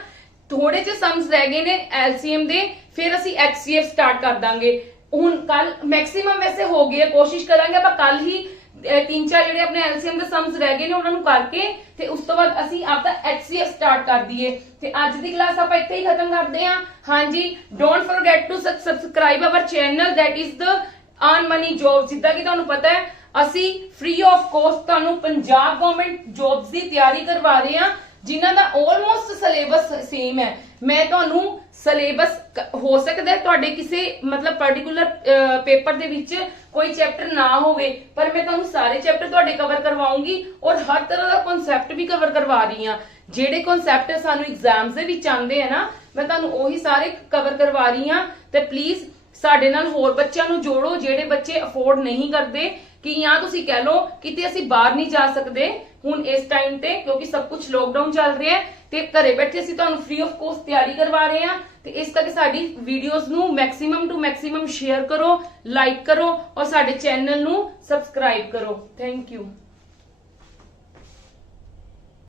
ਥੋੜੇ ਜਿਹੇ ਸਮਸ ਰਹਿ ਗਏ ਨੇ ਐਲਸੀਐਮ ਦੇ, ਫਿਰ ਅਸੀਂ ਐਚਸੀਐਫ ਸਟਾਰਟ ਕਰ ਦਾਂਗੇ। ਹੁਣ ਕੱਲ ਮੈਕਸਿਮਮ ਵੈਸੇ ਹੋ ਗਏ, ਕੋਸ਼ਿਸ਼ ਕਰਾਂਗੇ ਆਪਾਂ ਕੱਲ ਹੀ 3-4 ਜਿਹੜੇ ਆਪਣੇ ਐਲਸੀਐਮ ਦੇ ਸਮਸ ਰਹਿ ਗਏ ਨੇ ਉਹਨਾਂ ਨੂੰ ਕਰਕੇ ਤੇ ਉਸ ਤੋਂ ਬਾਅਦ ਅਸੀਂ ਆਪਦਾ ਐਚਸੀਐਫ ਸਟਾਰਟ ਕਰ ਦਈਏ। ਤੇ ਅੱਜ ਦੀ ਕਲਾਸ ਆਪਾਂ ਇੱਥੇ ਹੀ ਖਤਮ ਕਰਦੇ ਹਾਂ। ਹਾਂਜੀ, don't forget to subscribe our channel that is the earn money job. ਜਿੱਦਾਂ ਕਿ ਤੁਹਾਨੂੰ ਪਤਾ ਹੈ ਅਸੀਂ ਫ੍ਰੀ ਆਫ ਕੋਸਟ ਤੁਹਾਨੂੰ ਪੰਜਾਬ ਗਵਰਨਮੈਂਟ ਜੌਬਸ ਦੀ ਤਿਆਰੀ ਕਰਵਾ ਰਹੇ ਹਾਂ ਜਿਨ੍ਹਾਂ ਦਾ ਆਲਮੋਸਟ ਸਿਲੇਬਸ ਸੇਮ ਹੈ। ਮੈਂ ਤੁਹਾਨੂੰ ਸਿਲੇਬਸ ਹੋ ਸਕਦਾ ਹੈ ਤੁਹਾਡੇ ਕਿਸੇ मतलब ਪਾਰਟਿਕੂਲਰ ਪੇਪਰ ਦੇ ਵਿੱਚ ਕੋਈ ਚੈਪਟਰ ਨਾ ਹੋਵੇ, ਪਰ ਮੈਂ ਤੁਹਾਨੂੰ ਸਾਰੇ ਚੈਪਟਰ ਤੁਹਾਡੇ ਕਵਰ ਕਰਵਾਉਂਗੀ ਔਰ ਹਰ ਤਰ੍ਹਾਂ ਦਾ ਕਨਸੈਪਟ ਵੀ ਕਵਰ ਕਰਵਾ ਰਹੀ ਹਾਂ। ਜਿਹੜੇ ਕਨਸੈਪਟ ਸਾਨੂੰ ਐਗਜ਼ਾਮਸ ਦੇ ਵਿੱਚ ਆਉਂਦੇ ਆ ਨਾ, ਮੈਂ ਤੁਹਾਨੂੰ ਉਹੀ ਸਾਰੇ ਕਵਰ ਕਰਵਾ ਰਹੀ ਹਾਂ। ਤੇ ਪਲੀਜ਼ ਸਾਡੇ ਨਾਲ ਹੋਰ ਬੱਚਿਆਂ ਨੂੰ ਜੋੜੋ ਜਿਹੜੇ ਬੱਚੇ ਅਫੋਰਡ ਨਹੀਂ ਕਰਦੇ, ਕਿ ਜਾਂ ਤੁਸੀਂ ਕਹਿ ਲਓ ਕਿਤੇ ਅਸੀਂ ਬਾਹਰ ਨਹੀਂ ਜਾ ਸਕਦੇ ਹੁਣ ਇਸ ਟਾਈਮ ਤੇ ਕਿਉਂਕਿ ਸਭ ਕੁਝ ਲੋਕਡਾਊਨ ਚੱਲ ਰਿਹਾ ਹੈ ਤੇ ਘਰੇ ਬੈਠੇ ਅਸੀਂ ਤੁਹਾਨੂੰ ਫ੍ਰੀ ਆਫ ਕੋਸਟ ਤਿਆਰੀ ਕਰਵਾ ਰਹੇ ਹਾਂ। ਤੇ ਇਸ ਕਰਕੇ ਸਾਡੀ ਵੀਡੀਓਜ਼ ਨੂੰ ਮੈਕਸਿਮਮ ਟੂ ਮੈਕਸਿਮਮ ਸ਼ੇਅਰ ਕਰੋ, ਲਾਈਕ ਕਰੋ ਔਰ ਸਾਡੇ ਚੈਨਲ ਨੂੰ ਸਬਸਕ੍ਰਾਈਬ ਕਰੋ। Thank you.